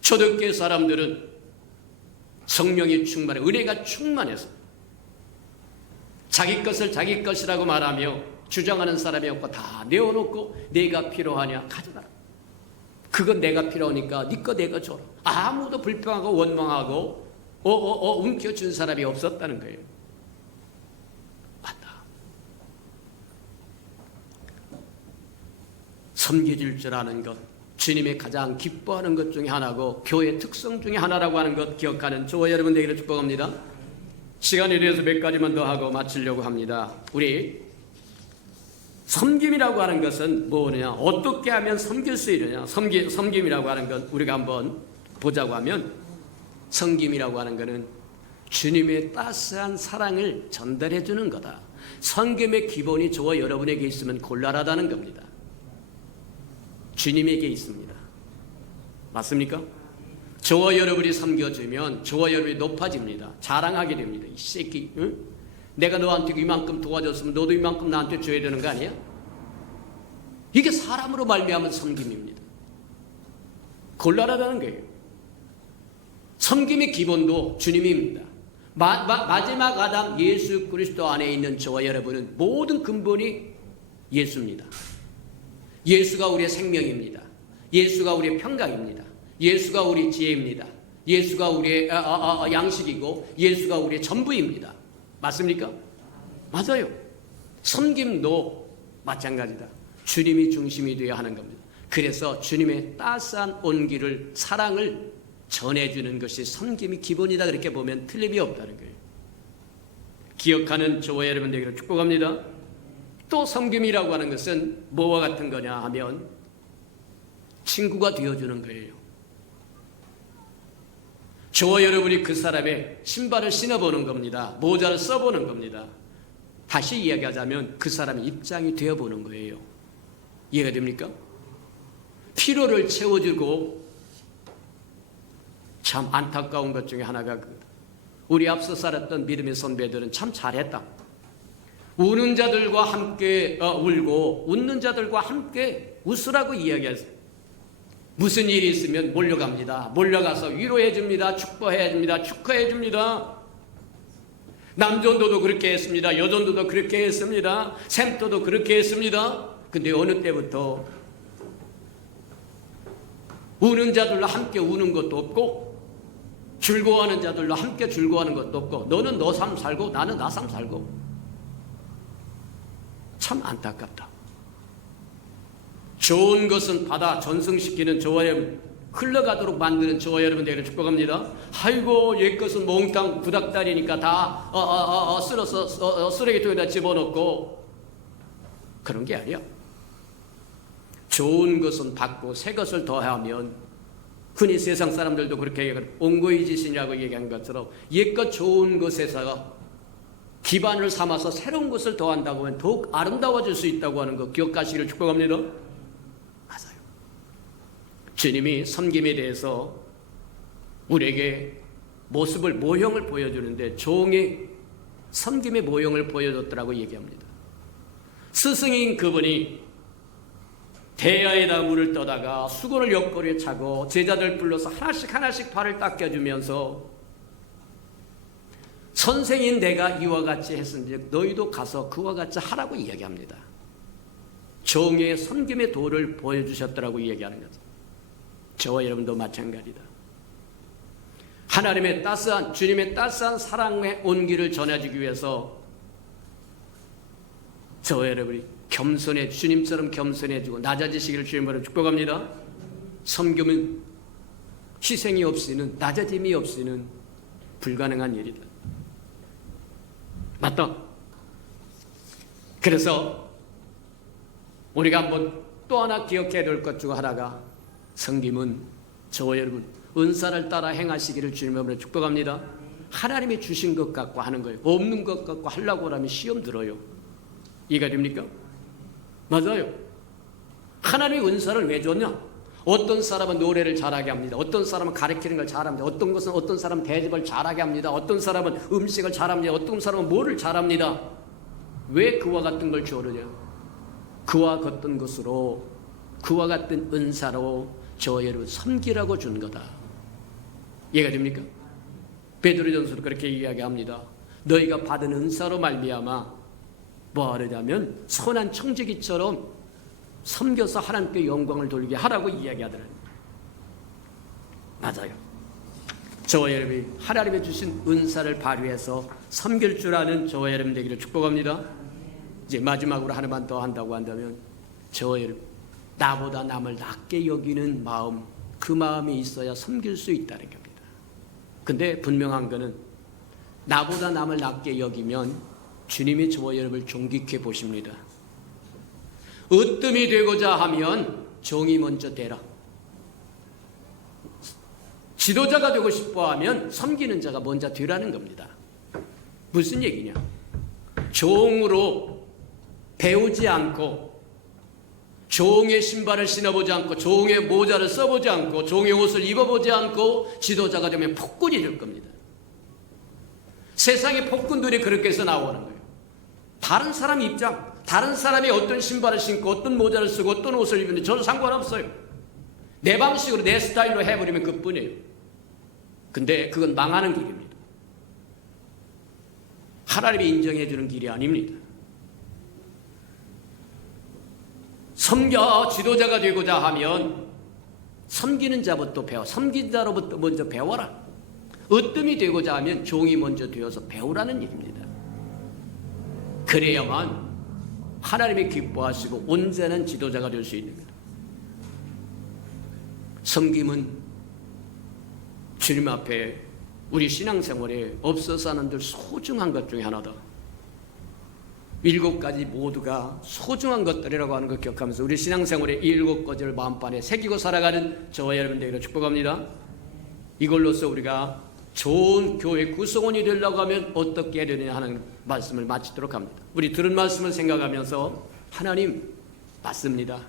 초대교회 사람들은 성령이 충만해, 은혜가 충만해서 자기 것을 자기 것이라고 말하며 주장하는 사람이 없고 다 내어놓고 내가 필요하냐 가져가라. 그건 내가 필요하니까 네 거 내가 줘라. 아무도 불평하고 원망하고 움켜준 사람이 없었다는 거예요. 맞다. 섬겨줄 줄 아는 것, 주님의 가장 기뻐하는 것 중에 하나고 교회 특성 중에 하나라고 하는 것 기억하는 저와 여러분 되기를 축복합니다. 시간이 돼서 몇 가지만 더 하고 마치려고 합니다. 우리 섬김이라고 하는 것은 뭐냐, 어떻게 하면 섬길 수 있느냐. 섬김이라고 하는 건 우리가 한번 보자고 하면, 섬김이라고 하는 것은 주님의 따스한 사랑을 전달해 주는 거다. 섬김의 기본이 저와 여러분에게 있으면 곤란하다는 겁니다. 주님에게 있습니다. 맞습니까? 저와 여러분이 섬겨주면 저와 여러분이 높아집니다. 자랑하게 됩니다. 이 새끼, 응? 내가 너한테 이만큼 도와줬으면 너도 이만큼 나한테 줘야 되는 거 아니야? 이게 사람으로 말미암은 섬김입니다. 곤란하다는 거예요. 섬김의 기본도 주님입니다. 마지막 아담 예수 그리스도 안에 있는 저와 여러분은 모든 근본이 예수입니다. 예수가 우리의 생명입니다. 예수가 우리의 평강입니다. 예수가 우리의 지혜입니다. 예수가 우리의 양식이고 예수가 우리의 전부입니다. 맞습니까? 맞아요. 섬김도 마찬가지다. 주님이 중심이 되어야 하는 겁니다. 그래서 주님의 따스한 온기를, 사랑을 전해주는 것이 섬김이 기본이다, 그렇게 보면 틀림이 없다는 거예요. 기억하는 저와 여러분 되기를 축복합니다. 또 섬김이라고 하는 것은 뭐와 같은 거냐 하면 친구가 되어주는 거예요. 저와 여러분이 그 사람의 신발을 신어보는 겁니다. 모자를 써보는 겁니다. 다시 이야기하자면 그 사람의 입장이 되어보는 거예요. 이해가 됩니까? 피로를 채워주고, 참 안타까운 것 중에 하나가 우리 앞서 살았던 믿음의 선배들은 참 잘했다. 우는 자들과 함께 울고 웃는 자들과 함께 웃으라고 이야기했어요. 무슨 일이 있으면 몰려갑니다. 몰려가서 위로해 줍니다. 축복해 줍니다. 축하해 줍니다. 남전도도 그렇게 했습니다. 여전도도 그렇게 했습니다. 샘도도 그렇게 했습니다. 근데 어느 때부터 우는 자들로 함께 우는 것도 없고 즐거워하는 자들로 함께 즐거워하는 것도 없고, 너는 너 삶 살고 나는 나 삶 살고. 참 안타깝다. 좋은 것은 받아 전승시키는 저와 여러분, 흘러가도록 만드는 저와 여러분 되기를 축복합니다. 아이고 옛 것은 몽땅 구닥다리니까 다 쓸어서 쓰레기통에다 집어넣고, 그런 게 아니야. 좋은 것은 받고 새 것을 더하면, 흔히 세상 사람들도 그렇게 얘기하는 옹고이지신이라고 얘기한 것처럼 옛것 좋은 것에서 기반을 삼아서 새로운 것을 더한다고 하면 더욱 아름다워질 수 있다고 하는 거 기억하시기를 축복합니다. 맞아요. 주님이 섬김에 대해서 우리에게 모형을 보여주는데 종의 섬김의 모형을 보여줬더라고 얘기합니다. 스승인 그분이 대야에다 물을 떠다가 수건을 옆구리에 차고 제자들 불러서 하나씩 발을 닦여주면서, 선생인 내가 이와 같이 했은즉 너희도 가서 그와 같이 하라고 이야기합니다. 종의 섬김의 도를 보여주셨더라고 이야기하는 거죠. 저와 여러분도 마찬가지다. 하나님의 따스한, 주님의 따스한 사랑의 온기를 전해주기 위해서 저와 여러분이 주님처럼 겸손해지고 낮아지시기를 주님으로 축복합니다. 섬김은 희생이 없이는, 낮아짐이 없이는 불가능한 일이다. 맞다. 그래서 우리가 한번 또 하나 기억해야 될 것 중 하나가 성김은 저와 여러분 은사를 따라 행하시기를 주님으로 축복합니다. 하나님이 주신 것 갖고 하는 거예요. 없는 것 갖고 하려고 하면 시험 들어요. 이해가 됩니까? 맞아요. 하나님이 은사를 왜 줬냐? 어떤 사람은 노래를 잘하게 합니다. 어떤 사람은 가르치는 걸 잘합니다. 어떤 사람은 대접을 잘하게 합니다. 어떤 사람은 음식을 잘합니다. 어떤 사람은 뭐를 잘합니다. 왜 그와 같은 걸 주느냐? 그와 같은 것으로, 그와 같은 은사로 저 여러분 섬기라고 준 거다. 이해가 됩니까? 베드로전서도 그렇게 이야기합니다. 너희가 받은 은사로 말미암아 뭐 하느냐면 선한 청지기처럼 섬겨서 하나님께 영광을 돌리게 하라고 이야기하더라고요. 맞아요. 저와 여러분이 하나님의 주신 은사를 발휘해서 섬길 줄 아는 저와 여러분 되기를 축복합니다. 이제 마지막으로 하나만 더 한다고 한다면 저와 여러분 나보다 남을 낮게 여기는 마음, 그 마음이 있어야 섬길 수 있다는 겁니다. 근데 분명한 거는 나보다 남을 낮게 여기면 주님이 저와 여러분을 존귀케 보십니다. 으뜸이 되고자 하면 종이 먼저 되라. 지도자가 되고 싶어 하면 섬기는 자가 먼저 되라는 겁니다. 무슨 얘기냐? 종으로 배우지 않고 종의 신발을 신어보지 않고 종의 모자를 써보지 않고 종의 옷을 입어보지 않고 지도자가 되면 폭군이 될 겁니다. 세상의 폭군들이 그렇게 해서 나오는 거예요. 다른 사람 입장, 다른 사람이 어떤 신발을 신고 어떤 모자를 쓰고 어떤 옷을 입는데 저는 상관없어요. 내 방식으로 내 스타일로 해버리면 그뿐이에요. 근데 그건 망하는 길입니다. 하나님이 인정해 주는 길이 아닙니다. 섬겨 지도자가 되고자 하면 섬기는 자부터 배워, 섬긴 자로부터 먼저 배워라. 으뜸이 되고자 하면 종이 먼저 되어서 배우라는 일입니다. 그래야만 하나님이 기뻐하시고 온전한 지도자가 될 수 있는 겁니다. 섬김은 주님 앞에 우리 신앙생활에 없어서 하는 들 소중한 것 중에 하나다. 7가지 모두가 소중한 것들이라고 하는 걸 기억하면서 우리 신앙생활의 이 7가지를 마음판에 새기고 살아가는 저와 여러분들에게 축복합니다. 이걸로써 우리가 좋은 교회 구성원이 되려고 하면 어떻게 해야 되느냐 하는 말씀을 마치도록 합니다. 우리 들은 말씀을 생각하면서 하나님 맞습니다.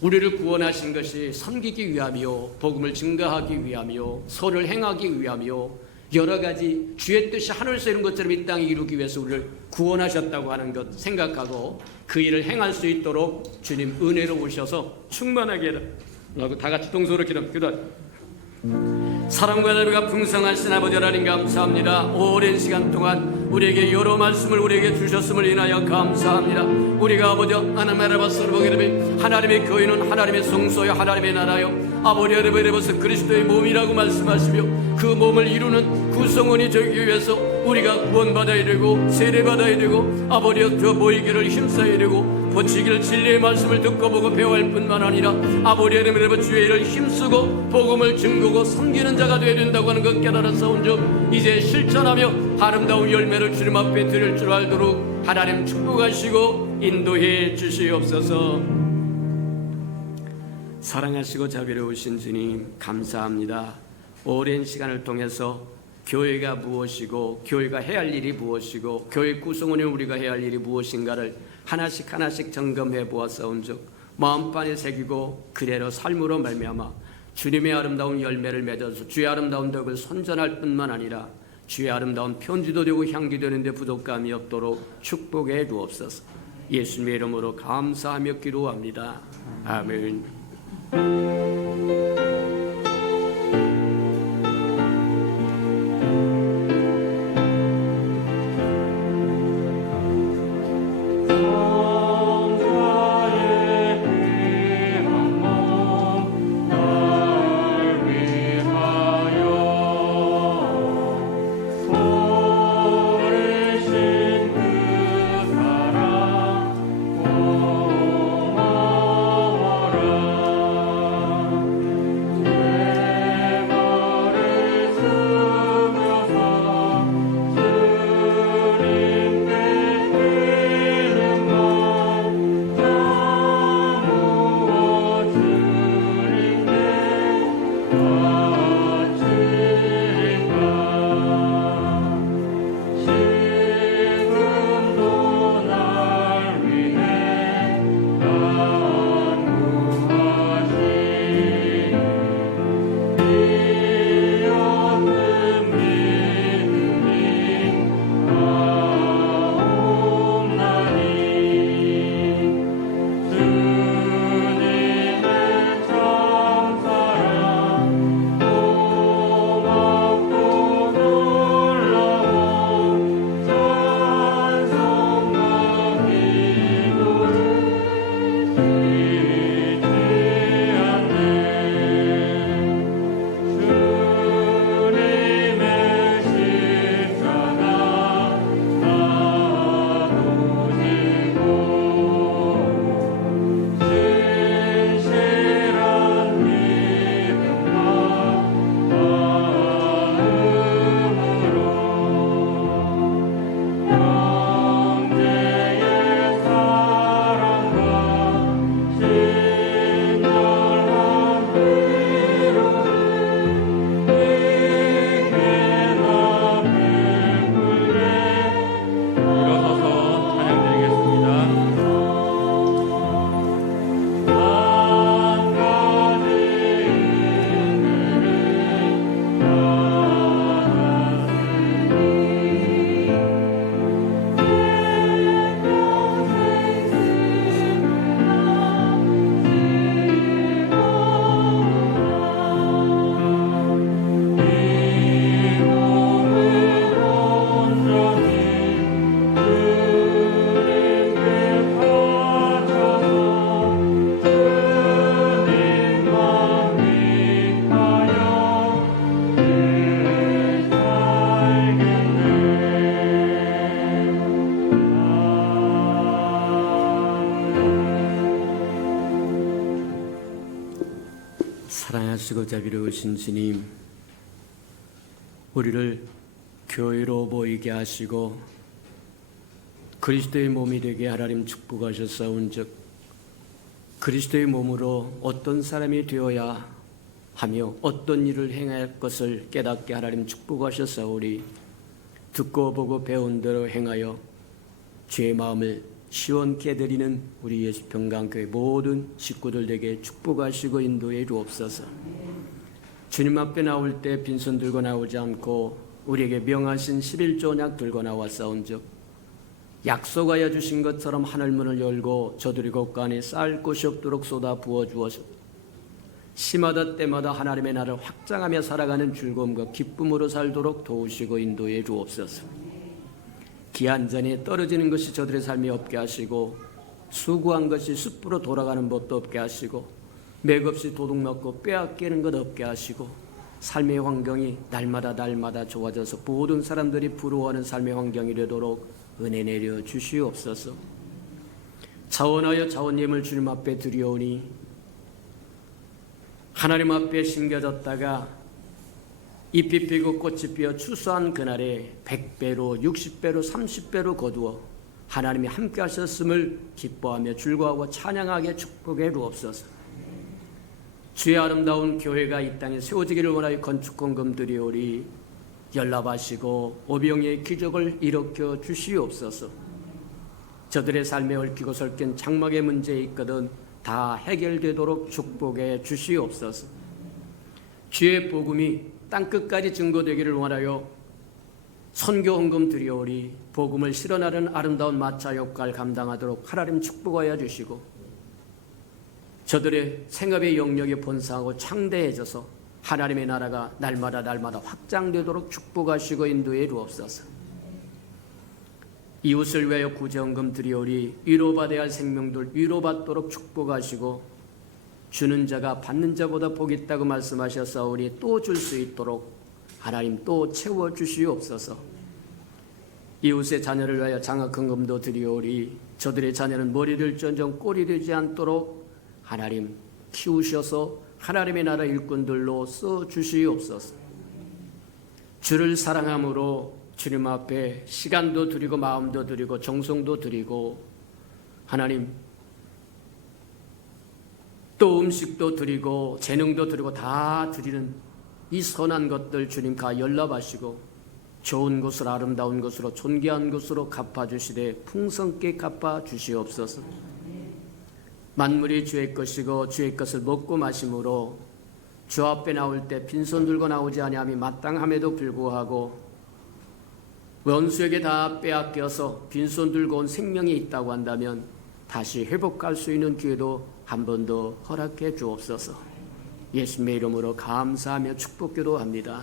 우리를 구원하신 것이 섬기기 위함이요 복음을 증거하기 위함이요 선을 행하기 위함이요 여러 가지 주의 뜻이 하늘에서 이룬 것처럼 이 땅에 이루기 위해서 우리를 구원하셨다고 하는 것 생각하고 그 일을 행할 수 있도록 주님 은혜로 오셔서 충만하게 하라고 다 같이 동서로 기도합니다. 사랑과 자비가 풍성하신 아버지 하나님 감사합니다. 오랜 시간 동안 우리에게 여러 말씀을 우리에게 주셨음을 인하여 감사합니다. 우리가 아버지 하나님 알아봤으므로 보게 되면 하나님의 교회는 하나님의 성소요 하나님의 나라요 아버지 여러분 이것은 그리스도의 몸이라고 말씀하시며 그 몸을 이루는 구성원이 되기 위해서 우리가 구원받아야 되고 세례받아야 되고 아버지 저 모이기를 힘써야 되고 고치기를 진리의 말씀을 듣고 보고 배워할 뿐만 아니라 아버지 여러분 주의 일을 힘쓰고 복음을 증거고 섬기는 자가 되어야 된다고 하는 것 깨달아 싸운 즉 이제 실천하며 아름다운 열매를 주님 앞에 드릴 줄 알도록 하나님 축복하시고 인도해 주시옵소서. 사랑하시고 자비로우신 주님 감사합니다. 오랜 시간을 통해서 교회가 무엇이고 교회가 해야 할 일이 무엇이고 교회 구성원이 우리가 해야 할 일이 무엇인가를 하나씩 하나씩 점검해 보았사온 즉 마음판에 새기고 그대로 삶으로 말미암아 주님의 아름다운 열매를 맺어서 주의 아름다운 덕을 선전할 뿐만 아니라 주의 아름다운 편지도 되고 향기 되는데 부족함이 없도록 축복해 주옵소서. 예수님의 이름으로 감사하며 기도합니다. 아멘. 거룩하시고 자비로우신 주님, 우리를 교회로 모이게 하시고 그리스도의 몸이 되게 하나님 축복하셨사온즉 그리스도의 몸으로 어떤 사람이 되어야 하며 어떤 일을 행할 것을 깨닫게 하나님 축복하셨사오니 듣고 보고 배운 대로 행하여 주의 마음을 시원케 드리는 우리 예수 평강교회 모든 식구들에게 축복하시고 인도해 주옵소서. 주님 앞에 나올 때 빈손 들고 나오지 않고 우리에게 명하신 11조 언약 들고 나왔사온즉 약속하여 주신 것처럼 하늘문을 열고 저들이 곳간에 쌓을 곳이 없도록 쏟아 부어주어서 시마다 때마다 하나님의 나라를 확장하며 살아가는 즐거움과 기쁨으로 살도록 도우시고 인도해 주옵소서. 기한 전에 떨어지는 것이 저들의 삶이 없게 하시고 수고한 것이 숲으로 돌아가는 법도 없게 하시고 맥없이 도둑맞고 빼앗기는 것 없게 하시고 삶의 환경이 날마다 좋아져서 모든 사람들이 부러워하는 삶의 환경이 되도록 은혜 내려 주시옵소서. 자원하여 자원님을 주님 앞에 드리오니 하나님 앞에 심겨졌다가 잎이 피고 꽃이 피어 추수한 그날에 100배로 60배로 30배로 거두어 하나님이 함께 하셨음을 기뻐하며 즐거워하고 찬양하게 축복해 주옵소서. 주의 아름다운 교회가 이 땅에 세워지기를 원하여 건축헌금 드리오리 연락하시고 오병이의 기적을 일으켜 주시옵소서. 저들의 삶에 얽히고 설킨 장막의 문제 있거든 다 해결되도록 축복해 주시옵소서. 주의 복음이 땅끝까지 증거되기를 원하여 선교헌금 드리오리 복음을 실현하는 아름다운 마차 역할 감당하도록 하나님 축복하여 주시고 저들의 생업의 영역이 번성하고 창대해져서 하나님의 나라가 날마다 확장되도록 축복하시고 인도해 주옵소서. 이웃을 위하여 구제헌금 드리오리 위로받아야 할 생명들 위로받도록 축복하시고 주는 자가 받는 자보다 복이 있다고 말씀하셨사오니 또 줄 수 있도록 하나님 또 채워주시옵소서. 이웃의 자녀를 위하여 장학헌금도 드리오리 저들의 자녀는 머리를 전정 꼴이 되지 않도록 하나님 키우셔서 하나님의 나라 일꾼들로 써주시옵소서. 주를 사랑함으로 주님 앞에 시간도 드리고 마음도 드리고 정성도 드리고 하나님 또 음식도 드리고 재능도 드리고 다 드리는 이 선한 것들 주님 가 연락하시고 좋은 것으로 아름다운 것으로 존귀한 것으로 갚아주시되 풍성케 갚아주시옵소서. 만물이 주의 것이고 주의 것을 먹고 마심으로 주 앞에 나올 때 빈손 들고 나오지 아니함이 마땅함에도 불구하고 원수에게 다 빼앗겨서 빈손 들고 온 생명이 있다고 한다면 다시 회복할 수 있는 기회도 한 번 더 허락해 주옵소서. 예수님의 이름으로 감사하며 축복기도합니다.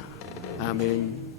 아멘.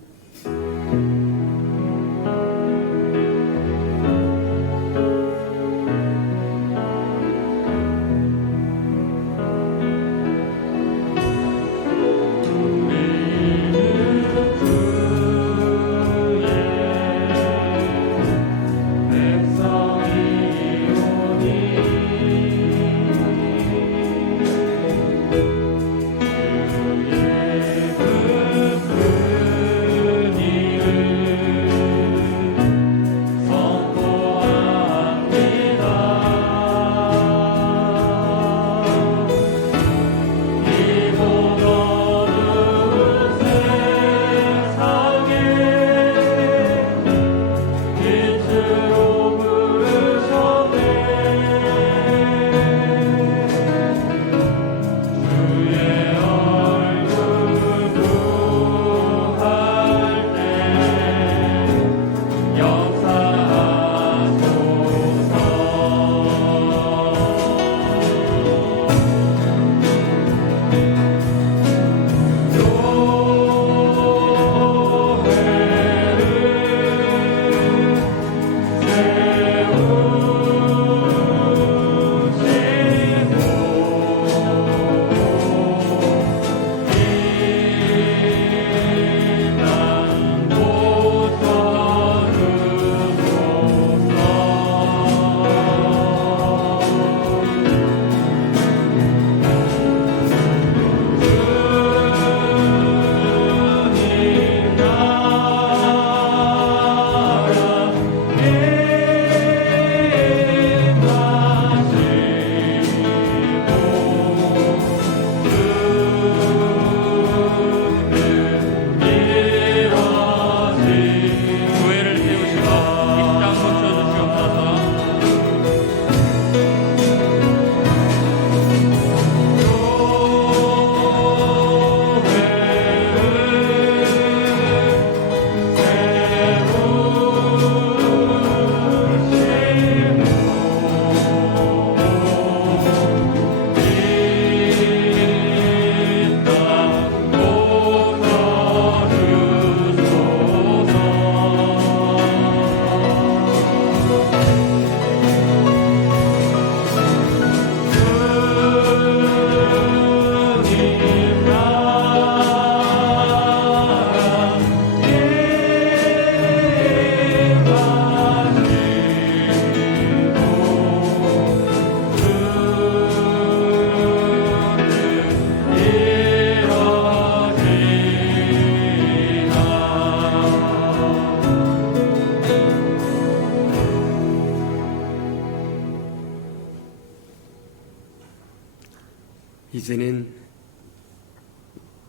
이제는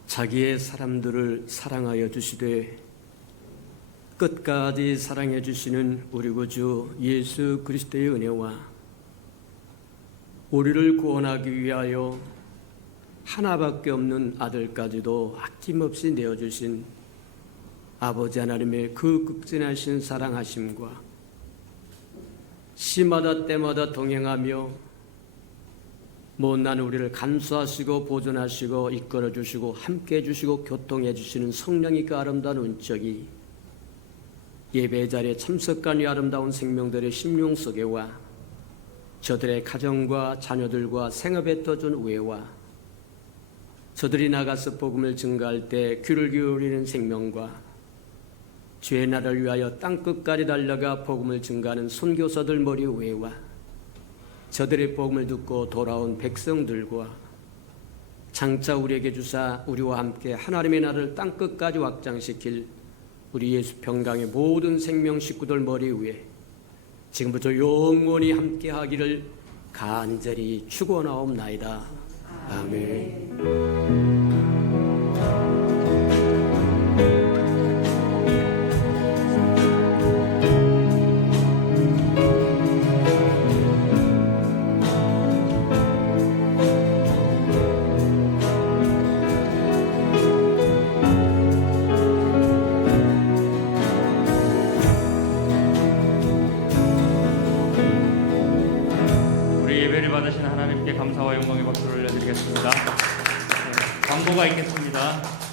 자기의 사람들을 사랑하여 주시되 끝까지 사랑해 주시는 우리 구주 예수 그리스도의 은혜와 우리를 구원하기 위하여 하나밖에 없는 아들까지도 아낌없이 내어주신 아버지 하나님의 그 극진하신 사랑하심과 시마다 때마다 동행하며 못난 우리를 간수하시고 보존하시고 이끌어주시고 함께해 주시고 교통해 주시는 성령의 그 아름다운 운적이 예배 자리에 참석한 이 아름다운 생명들의 심령 속에와 저들의 가정과 자녀들과 생업에 떠준 우애와 저들이 나가서 복음을 증거할 때 귀를 기울이는 생명과 주의 나라를 위하여 땅끝까지 달려가 복음을 증거하는 선교사들 머리 우애와 저들의 복음을 듣고 돌아온 백성들과 장차 우리에게 주사 우리와 함께 하나님의 나라를 땅끝까지 확장시킬 우리 예수 평강의 모든 생명 식구들 머리 위에 지금부터 영원히 함께 하기를 간절히 축원하옵나이다. 아멘. 예배를 받으신 하나님께 감사와 영광의 박수를 올려드리겠습니다. 광고가 있겠습니다.